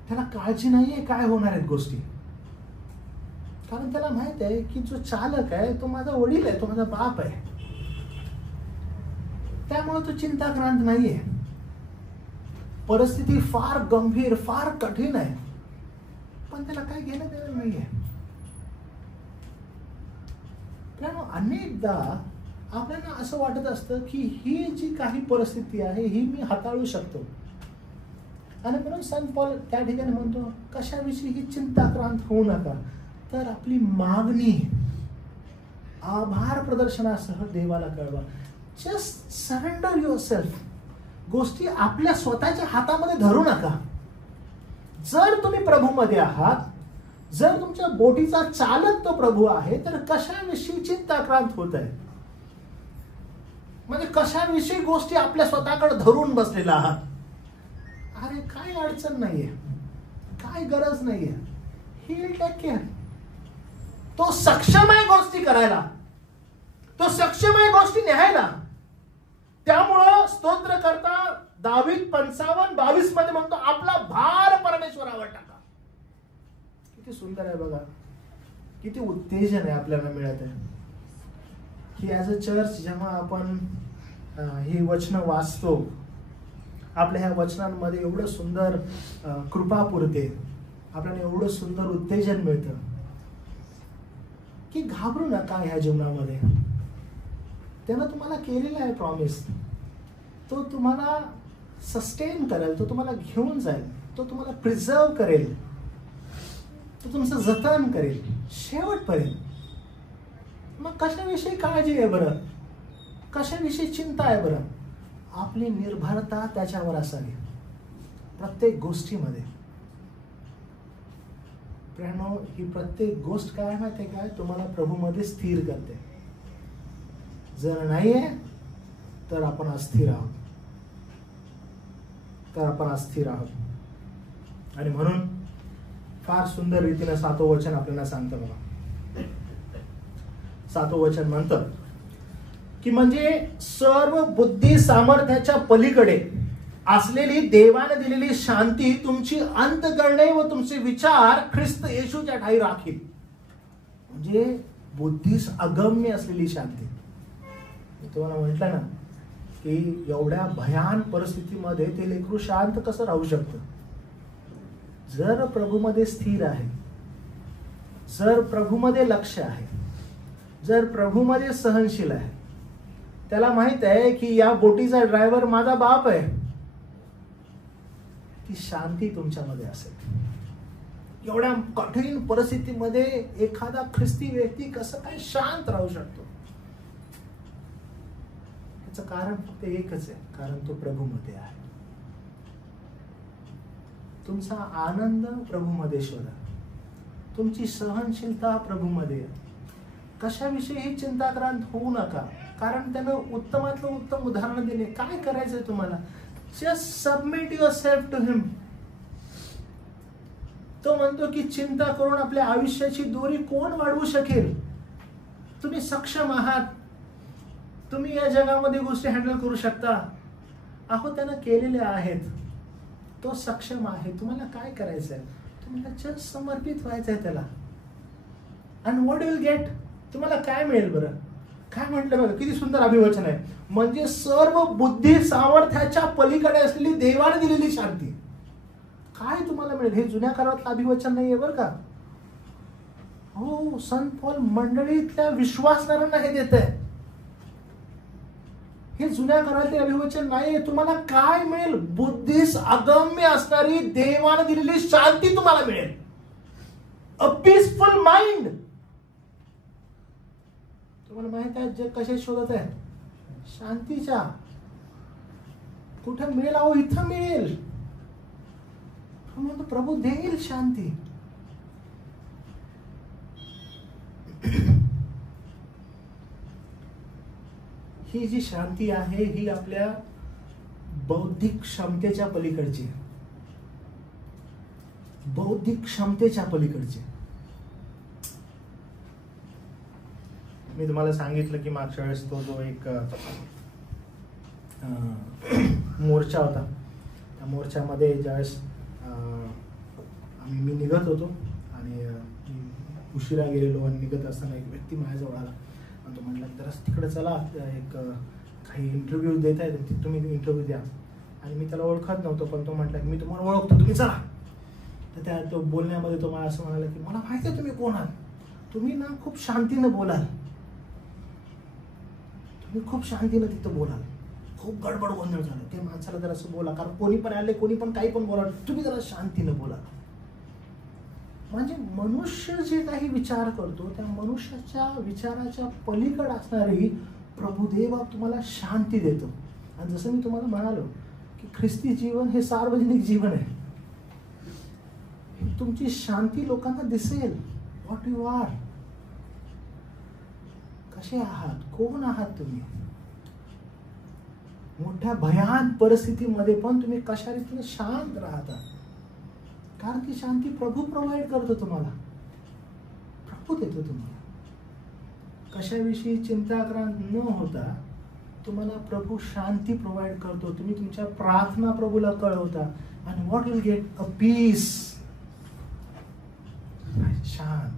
त्याला काळजी नाहीये काय होणार आहेत गोष्टी, कारण त्याला माहित आहे की जो चालक आहे तो माझा वडील आहे, तो माझा बाप आहे. त्यामुळे तो चिंताक्रांत नाहीये. परिस्थिती फार गंभीर, फार कठीण आहे, पण त्याला काही घेणं देणं नाहीये. त्यामुळे अनेकदा आपल्याला असं वाटत असतं की ही जी काही परिस्थिती आहे ही मी हाताळू शकतो, आणि म्हणून संत पौल त्या ठिकाणी म्हणतो कशाविषयी ही चिंताक्रांत होऊ नका, तर आपली मागणी आभार प्रदर्शनासह देवाला कळवा. Just surrender yourself. गोष्टी आपल्या स्वतःच्या हातामध्ये धरू नका. जर तुम्ही प्रभूमध्ये आहात, जर तुमच्या बोटीचा चालक तो प्रभू आहे, तर कशाविषयी चिंताक्रांत होत आहे? म्हणजे कशाविषयी गोष्टी आपल्या स्वतःकडे धरून बसलेला आहात? अरे काय अडचण नाहीये, काय गरज नाहीये. He will take care. तो सक्षम आहे गोष्टी करायला, तो सक्षम आहे गोष्टी न्यायला. त्यामुळं स्तोत्र करता दावीद 55:22 मध्ये म्हणतो आपला भार परमेश्वरावर टाका. किती सुंदर आहे बघा, किती उत्तेजन आहे आपल्याला मिळत आहे की ॲज अ चर्च जेव्हा आपण ही वचनं वाचतो, आपल्या ह्या वचनांमध्ये एवढं सुंदर कृपा पुरते, आपल्याला एवढं सुंदर उत्तेजन मिळतं की घाबरू नका ह्या जीवनामध्ये. त्यानं तुम्हाला केलेला आहे प्रॉमिस, तो तुम्हाला सस्टेन करेल, तो तुम्हाला घेऊन जाईल, तो तुम्हाला प्रिझर्व करेल, तो तुमचं जतन करेल शेवटपर्यंत. मग कशाविषयी काळजी आहे बरं, कशाविषयी चिंता आहे बरं? आपली निर्भरता त्याच्यावर असावी प्रत्येक गोष्टीमध्ये. प्रियानो, ही प्रत्येक गोष्ट काय माहिती आहे काय, तुम्हाला प्रभूमध्ये स्थिर करते. जर नाहीये तर आपण अस्थिर आहोत, आणि म्हणून फार सुंदर रीतीने 7वं वचन आपल्याला सांगतं बघा. 7वं वचन म्हणतं की म्हणजे सर्व बुद्धी सामर्थ्याच्या पलीकडे असलेली देवाने दिलेली शांती तुमची अंतःकरणे व तुमचे विचार ख्रिस्त येशूच्या ठाई राखील. म्हणजे बुद्धीस अगम्य असलेली शांती. मी तुम्हाला म्हटलं ना की एवढ्या भयान परिस्थितीमध्ये ते लेकरू शांत कसं राहू शकतं? जर प्रभूमध्ये स्थिर आहे, जर प्रभूमध्ये लक्ष आहे, जर प्रभूमध्ये सहनशील आहे, त्याला माहित आहे की या बोटीचा ड्रायव्हर माझा बाप आहे, ती शांती तुमच्यामध्ये असेल. एवढ्या कठीण परिस्थितीमध्ये एखादा ख्रिस्ती व्यक्ती कसं काय शांत राहू शकतो? याचं कारण फक्त एकच आहे, कारण तो प्रभूमध्ये आहे. तुमचा आनंद प्रभूमध्ये शोधा, तुमची सहनशीलता प्रभूमध्ये. कशाविषयी चिंताक्रांत होऊ नका, कारण त्यानं उत्तमातलं उत्तम उदाहरण दिले. काय करायचंय तुम्हाला? जस्ट सबमिट युअरसेल्फ टू हिम. तो म्हणतो की चिंता करून आपल्या आयुष्याची दोरी कोण वाढवू शकेल? तुम्ही सक्षम आहात, तुम्ही या जगामध्ये गोष्टी हँडल करू शकता. अहो त्यानं केलेल्या आहेत, तो सक्षम आहे. तुम्हाला काय करायचंय? तुम्हाला जस्ट समर्पित व्हायचंय त्याला. And what will gate? तुम्हाला काय मिळेल बरं? काय म्हटलं बघा, किती सुंदर अभिवचन आहे. म्हणजे सर्व बुद्धी सामर्थ्याच्या पलीकडे असलेली देवाने दिलेली शांती. काय तुम्हाला मिळेल? हे जुन्या काळातलं अभिवचन नाहीये बरं का. हो, संत पौल मंडळीतल्या विश्वासणाऱ्यांना हे देत आहे. हे जुन्या काळातले अभिवचन नाहीये. तुम्हाला काय मिळेल? बुद्धीस अगम्य असणारी देवाने दिलेली शांती तुम्हाला मिळेल. A peaceful mind. तुम्हाला माहित आहे जग कशा शोधत आहे? शांतीच्या. कुठे मिळेल? अहो इथं मिळेल. म्हणतो प्रभू देईल शांती. ही जी शांती आहे ही आपल्या बौद्धिक क्षमतेच्या पलीकडची, बौद्धिक क्षमतेच्या पलीकडची. मी तुम्हाला सांगितलं की मागच्या वेळेस तो जो एक मोर्चा होता, त्या मोर्चामध्ये ज्यावेळेस मी निघत होतो आणि उशिरा गेलेलो आणि निघत असताना एक व्यक्ती माझ्याजवळ आला आणि तो म्हटला जरा तिकडे चला, एक काही इंटरव्ह्यू देत आहेत, तुम्ही इंटरव्ह्यू द्या. आणि मी त्याला ओळखत नव्हतो, पण तो म्हटला की मी तुम्हाला ओळखतो, तुम्ही चला. तर त्या तो बोलण्यामध्ये तो मला असं म्हणाला की मला माहिती आहे तुम्ही कोण आहात, तुम्ही ना खूप शांतीनं बोलाल, तुम्ही खूप शांतीनं तिथं बोलाल. खूप गडबड गोंधळ झाला. ते माणसाला जरा असं बोला, कारण कोणी पण आले, कोणी पण काही पण बोला, तुम्ही जरा शांतीनं बोला. म्हणजे मनुष्य जे काही विचार करतो त्या मनुष्याच्या विचाराच्या पलीकडे असणारी प्रभुदेव तुम्हाला शांती देतो. आणि जसं मी तुम्हाला म्हणालो की ख्रिस्ती जीवन हे सार्वजनिक जीवन आहे. तुमची शांती लोकांना दिसेल. व्हॉट यू आर, कसे आहात, कोण आहात तुम्ही. मोठ्या भयान परिस्थितीमध्ये पण तुम्ही कशा रीतीने शांत राहता, कारण ती शांती प्रभू प्रोव्हाइड करतो तुम्हाला, प्रभू देतो तुम्हाला. कशाविषयी चिंताक्रांत न होता तुम्हाला प्रभू शांती प्रोव्हाइड करतो. तुम्ही तुमच्या प्रार्थना प्रभूला कळवता आणि what will get a peace, शांत.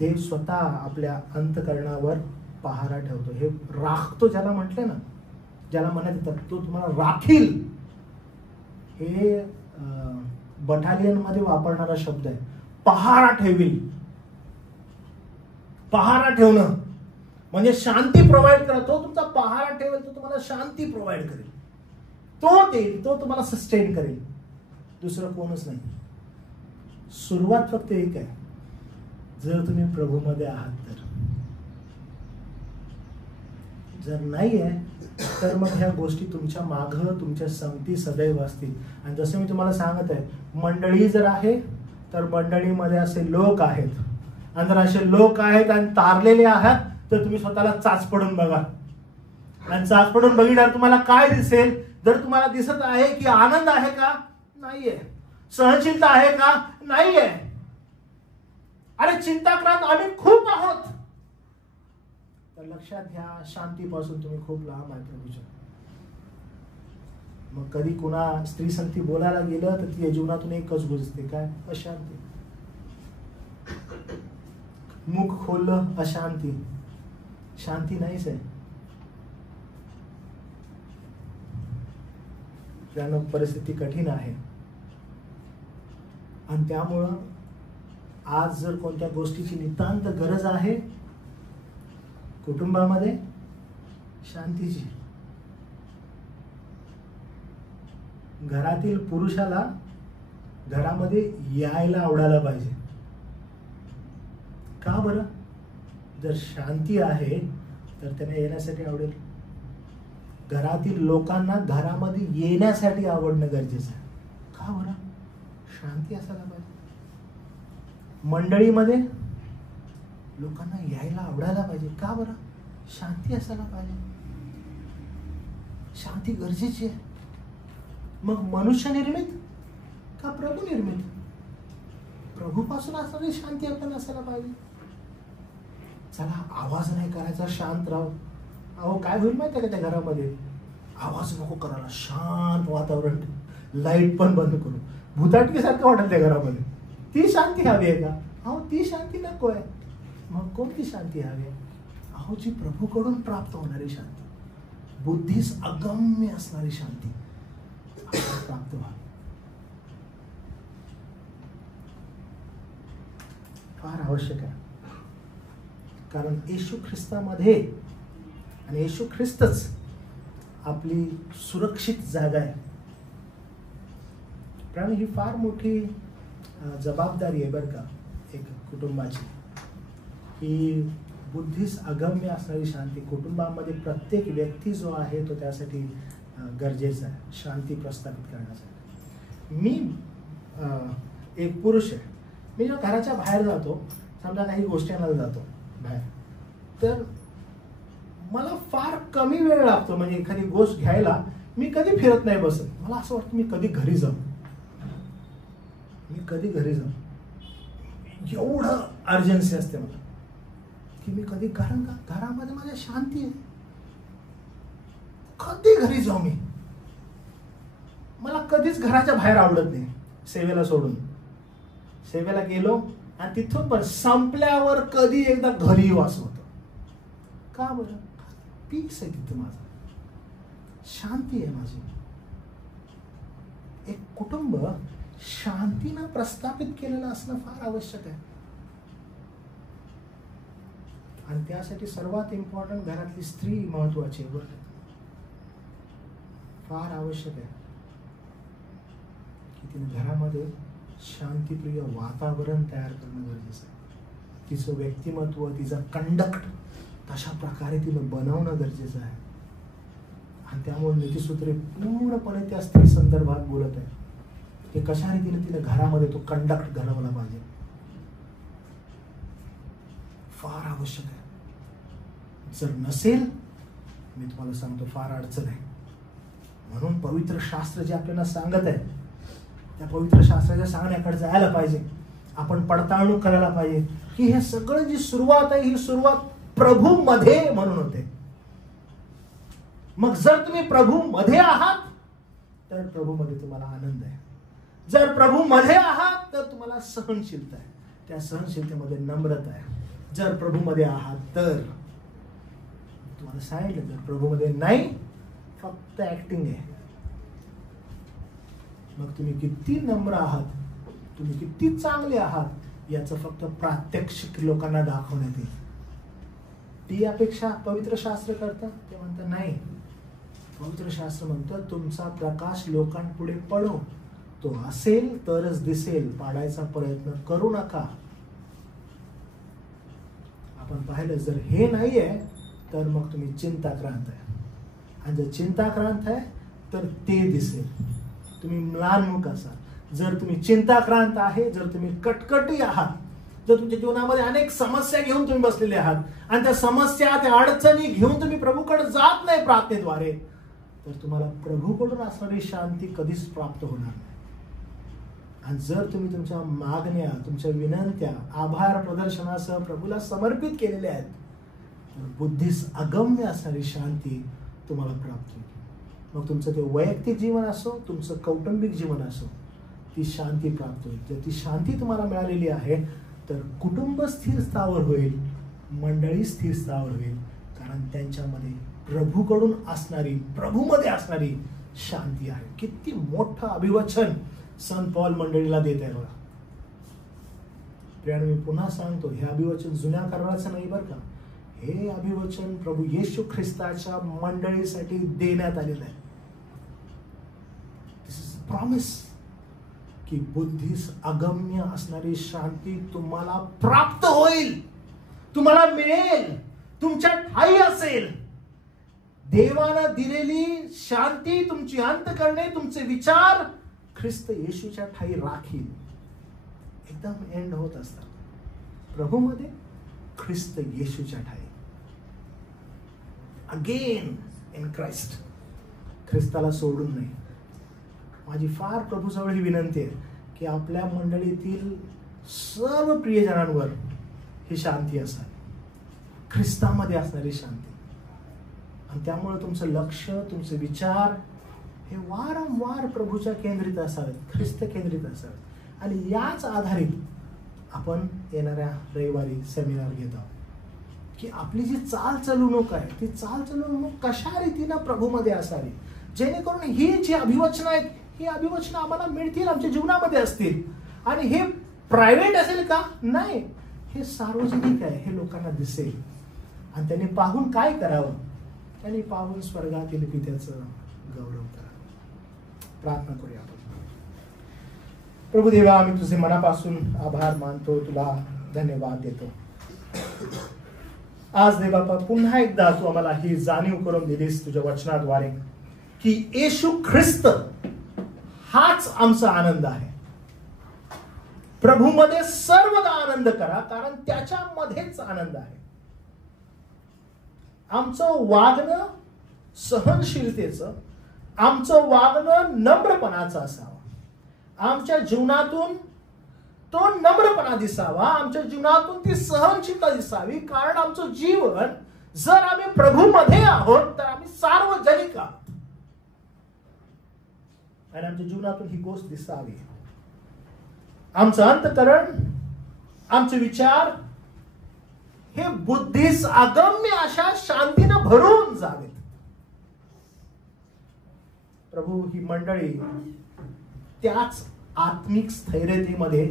देव स्वतः आपल्या अंतकरणावर पहारा ठेवतो. हे राखतो ज्याला म्हटले ना, ज्याला म्हणत येतात तो तुम्हाला राखील, हे बटालियन मध्ये वापरणारा शब्द आहे. पहारा ठेवील. पहारा ठेवणं म्हणजे शांती प्रोव्हाइड करा. तो तुमचा पहारा ठेवेल, तो तुम्हाला शांती प्रोव्हाइड करेल, तो देईल, तो तुम्हाला सस्टेन करेल. दुसरं कोणच नाही. सुरुवात फक्त एक आहे, जर तुम्ही प्रभूमध्ये आहात तर. जर नाही आहे तर मग ह्या गोष्टी तुमच्या मागं, तुमच्या संगती सदैव असतील. आणि जसं मी तुम्हाला सांगत आहे, मंडळी जर आहे तर मंडळीमध्ये असे लोक आहेत, आणि जर असे लोक आहेत आणि तारलेले आहात तर तुम्ही स्वतःला चाचपडून बघा. आणि चाचपडून बघितल्यावर तुम्हाला काय दिसेल. जर तुम्हाला दिसत आहे की आनंद आहे का, नाहीये. सहनशीलता आहे का, नाहीये. अरे चिंताक्रांत आम्ही खूप आहोत, तर लक्षात घ्या शांतीपासून तुम्ही खूप लांब आहे प्रभूच्या. मग कधी कुणा स्त्री संगती बोलायला गेलं तर ती जीवनातून एकच गुजते, काय, अशांती. मुख खोललं, अशांती. शांती नाहीच आहे. त्यानं परिस्थिती कठीण आहे. आणि त्यामुळं आज जर कोणत्या गोष्टीची नितांत गरज आहे कुटुंबामध्ये, शांतीची. घरातील पुरुषाला घरामध्ये यायला आवडायला पाहिजे. का बरं? जर शांती आहे तर त्यांना येण्यासाठी आवडेल. घरातील लोकांना घरामध्ये येण्यासाठी आवडणं गरजेचं आहे. का बरं? शांती असायला पाहिजे. मंडळीमध्ये लोकांना यायला आवडायला पाहिजे. का बरं? शांती असायला पाहिजे. शांती गरजेची आहे. मग मनुष्य निर्मित का प्रभू निर्मित? प्रभूपासून असणारी शांती आपल्याला असायला पाहिजे. चला आवाज नाही करायचा, शांत राहू. अहो काय होईल माहिती आहे का त्या घरामध्ये? आवाज नको करायला, शांत वातावरण, लाईट पण बंद करू. भूताटकीसारखं वाटत त्या घरामध्ये. ती शांती हवी आहे का? अहो ती शांती नको आहे. मग कोणती शांती हवी आहे? अहो जी प्रभूकडून प्राप्त होणारी शांती, बुद्धीस अगम्य असणारी शांती प्राप्त व्हा. फार आवश्यक आहे. कारण येशू ख्रिस्तामध्ये, आणि येशू ख्रिस्तच आपली सुरक्षित जागा आहे. कारण ही फार मोठी जबाबदारी आहे बरं का एक कुटुंबाची. ही बुद्धीस अगम्य असणारी शांती कुटुंबामध्ये प्रत्येक व्यक्ती जो आहे तो त्यासाठी गरजेचा आहे, शांती प्रस्थापित करण्यासाठी. मी एक पुरुष आहे. मी जेव्हा घराच्या बाहेर जातो, समजा काही गोष्टी आणायला जातो बाहेर, तर मला फार कमी वेळ लागतो. म्हणजे एखादी गोष्ट घ्यायला मी कधी फिरत नाही बसत. मला असं वाटतं मी कधी घरी जाऊ, मी कधी घरी जाऊ. एवढं अर्जन्सी असते मला की मी कधी, कारण का घरामध्ये माझ्या शांती आहे. कधी घरी जाऊ मी. मला कधीच घराच्या बाहेर आवडत नाही. सेवेला सोडून, सेवेला गेलो आणि तिथून पण संपल्यावर कधी एकदा घरी येऊ असं होतं. का बरं? पीस आहे तिथं, माझं शांती आहे माझी. एक कुटुंब शांतीनं प्रस्थापित केलेलं असणं फार आवश्यक आहे. आणि त्यासाठी सर्वात इम्पॉर्टंट घरातली स्त्री महत्वाची आहे. फार आवश्यक आहे की तिने घरामध्ये शांतिप्रिय वातावरण तयार करणं गरजेचं आहे. तिचं व्यक्तिमत्व, तिचा कंडक्ट तशा प्रकारे तिनं बनवणं गरजेचं आहे. आणि त्यामुळे नीतिसूत्रे पूर्णपणे त्या स्त्री संदर्भात बोलत आहे की कशा रीतीने तिने घरामध्ये तो कंडक्ट घडवला पाहिजे. फार आवश्यक आहे. जर नसेल, मी तुम्हाला सांगतो, फार अडचण आहे. म्हणून पवित्र शास्त्र जे आपल्याला सांगत आहे, त्या पवित्र शास्त्राच्या सांगण्याकडे जायला पाहिजे. आपण पडताळणूक करायला पाहिजे की हे सगळं जी सुरुवात आहे, ही सुरुवात प्रभू मध्ये म्हणून होते. मग जर तुम्ही प्रभू मध्ये आहात तर प्रभू मध्ये तुम्हाला आनंद आहे. जर प्रभू मध्ये आहात तर तुम्हाला सहनशीलता आहे. त्या सहनशीलतेमध्ये नम्रता आहे. जर प्रभू मध्ये आहात तर तुम्हाला सांगितलं, जर प्रभू मध्ये नाही, फक्त ऍक्टिंग आहे. मग तुम्ही किती नम्र आहात, तुम्ही किती चांगले आहात, याचं फक्त प्रात्यक्षिक लोकांना दाखवण्यात येईल. ती अपेक्षा पवित्र शास्त्र करतं. ते म्हणतं नाही, पवित्र शास्त्र म्हणतं तुमचा प्रकाश लोकांपुढे पडो. तो असेल तरच दिसेल, पाडायचा प्रयत्न करू नका. आपण पाहिलं, जर हे नाहीये तर मग तुम्ही चिंताक्रांत आहे. आणि जर चिंताक्रांत आहे तर ते दिसेल. तुम्ही म्लानमुख असाल. जर तुम्ही चिंताक्रांत आहे, जर तुम्ही कटकटी आहात, जर तुमच्या जीवनामध्ये अनेक समस्या घेऊन तुम्ही बसलेले आहात आणि त्या समस्या, त्या अडचणी घेऊन तुम्ही प्रभूकडे जात नाही प्रार्थनेद्वारे, तर तुम्हाला प्रभूकडून असणारी शांती कधीच प्राप्त होणार नाही. आणि जर तुम्ही तुमच्या मागण्या, तुमच्या विनंत्या आभार प्रदर्शनासह प्रभूला समर्पित केलेल्या आहेत, तर बुद्धीस अगम्य असणारी शांती तुम्हाला प्राप्त होईल. मग तुमचं ते वैयक्तिक जीवन असो, तुमचं कौटुंबिक जीवन असो, ती शांती प्राप्त होईल. जर ती शांती तुम्हाला मिळालेली आहे तर कुटुंब स्थिर स्थावर होईल, मंडळी स्थिर स्थावर होईल. कारण त्यांच्यामध्ये प्रभूकडून असणारी, प्रभूमध्ये असणारी शांती आहे. किती मोठं अभिवचन संत पॉल मंडळीला देत आहे बघा. मी पुन्हा सांगतो, हे अभिवचन जुन्या कराराचं नाही बरं का. हे अभिवचन प्रभू येशू ख्रिस्ताच्या मंडळीसाठी देण्यात आलेलं आहे. दिस इज प्रॉमिस की बुद्धीस अगम्य असणारी शांती तुम्हाला प्राप्त होईल, तुम्हाला मिळेल, तुमच्या ठाई असेल. देवानं दिलेली शांती तुमची अंतःकरणे, तुमचे विचार ख्रिस्त येशूच्या ठाई राखील. एकदम एंड होत असतात प्रभूमध्ये, ख्रिस्त येशूच्या ठाई. अगेन इन क्राइस्ट, ख्रिस्ताला सोडून नाही. माझी फार प्रभूजवळ ही विनंती आहे की आपल्या मंडळीतील सर्व प्रियजनांवर ही शांती असावी, ख्रिस्तामध्ये असणारी शांती. आणि त्यामुळे तुमचं लक्ष, तुमचे विचार हे वारंवार प्रभूच्या केंद्रित असावेत, ख्रिस्त केंद्रित असावेत. आणि याच आधारित आपण येणाऱ्या रविवारी सेमिनार घेत आहोत की आपली जी चालचलवणूक आहे, ती चालचलवणूक कशा रीतीनं प्रभूमध्ये असावी, जेणेकरून ही जी अभिवचनं आहेत, ही अभिवचनं आम्हाला मिळतील, आमच्या जीवनामध्ये असतील. आणि हे प्रायव्हेट असेल का? नाही, हे सार्वजनिक आहे. हे लोकांना दिसेल आणि त्यांनी पाहून काय करावं? त्यांनी पाहून स्वर्गातील पित्याचं गौरव करा. प्रार्थना करूया आपण. प्रभू देवा, आम्ही तुझे मनापासून आभार मानतो, तुला धन्यवाद देतो. आज देवबापा, पुन्हा एकदा तू आम्हाला ही जाणीव करून दिलीस तुझ्या वचनाद्वारे की येशू ख्रिस्त हाच आमचा आनंद आहे. प्रभूमध्ये सर्वदा आनंद करा, कारण त्याच्यामध्येच आनंद आहे. आमचं वागणं सहनशीलतेचं, आमचं वागणं नम्रपणाचं असावं. आमच्या जीवनातून तो नम्रपणा दिसावा, आमच्या जीवनातून ती सहनशीलता दिसावी. कारण आमचं जीवन, जर आम्ही प्रभूमध्ये आहोत तर आम्ही सार्वजनिक आहोत आणि आमच्या जीवनातून ही गोष्ट दिसावी. आमचं अंतःकरण आमचे विचार हे बुद्धीस अगम्य अशा शांतीनं भरून जावेत. प्रभू, ही मंडळी त्याच आत्मिक स्थैर्यतेमध्ये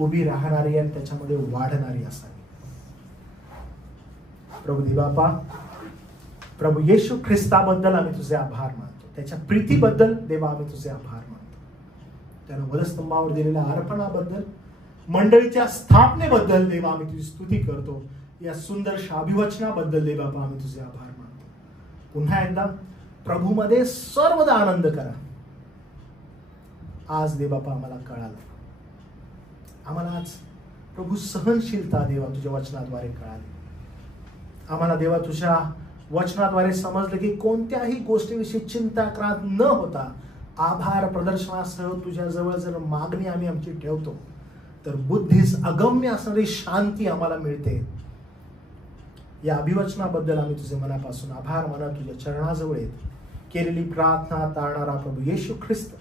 उभी राहणारी आणि त्याच्यामध्ये वाढणारी असावी. प्रभू देवापा, प्रभू येशू ख्रिस्ताबद्दल आम्ही तुझे आभार मानतो. त्याच्या प्रीतीबद्दल देवा आम्ही तुझे आभार मानतो. त्यानं वधस्तंभावर दिलेल्या अर्पणाबद्दल, मंडळीच्या स्थापनेबद्दल देवा आम्ही तुझी स्तुती करतो. या सुंदरशा अभिवचनाबद्दल देवापा आम्ही तुझे आभार मानतो. पुन्हा एकदा प्रभूमध्ये सर्वदा आनंद करा. आज देवापा आम्हाला कळालं, आम्हाला आज प्रभू सहनशीलता देवा तुझ्या वचनाद्वारे कळाली. आम्हाला देवा तुझ्या वचनाद्वारे समजलं की कोणत्याही गोष्टीविषयी चिंताक्रांत न होता आभार प्रदर्शनासह तुझ्या जवळ जर मागणी आम्ही आमची ठेवतो तर बुद्धीस अगम्य असणारी शांती आम्हाला मिळते. या अभिवचनाबद्दल आम्ही तुझे मनापासून आभार मानत तुझ्या चरणाजवळ येत केलेली प्रार्थना तारणारा प्रभू येशू ख्रिस्त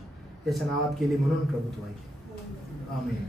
याच्या नावात केली म्हणून प्रभू तू ऐक. आमेन.